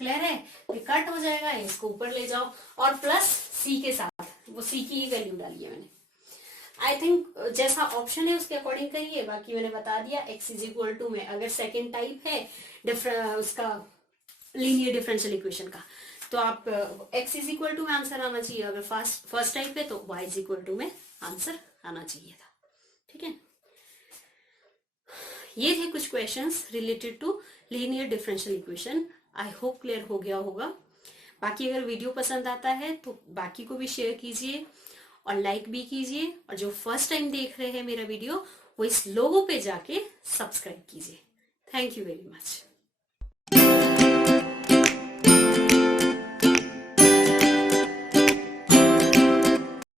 क्लियर है, ये कट हो जाएगा, इसको ऊपर ले जाओ और प्लस c के साथ, वो c की ही वैल्यू डाली है मैंने। आई थिंक जैसा ऑप्शन है उसके अकॉर्डिंग करिए, बाकी मैंने बता दिया x इज इक्वल टू में अगर सेकेंड टाइप है उसका लीनियर डिफरेंशियल इक्वेशन का, तो आप x इज इक्वल टू में आंसर आना चाहिए, अगर फर्स्ट टाइप है तो y इज इक्वल टू में आंसर आना चाहिए था। ठीक है, ये थे कुछ questions related to linear differential equation. I hope clear हो गया होगा। बाकी अगर वीडियो पसंद आता है तो बाकी को भी शेयर कीजिए और लाइक भी कीजिए, और जो फर्स्ट टाइम देख रहे हैं मेरा वीडियो वो इस लोगो पे जाके सब्सक्राइब कीजिए। Thank you very much.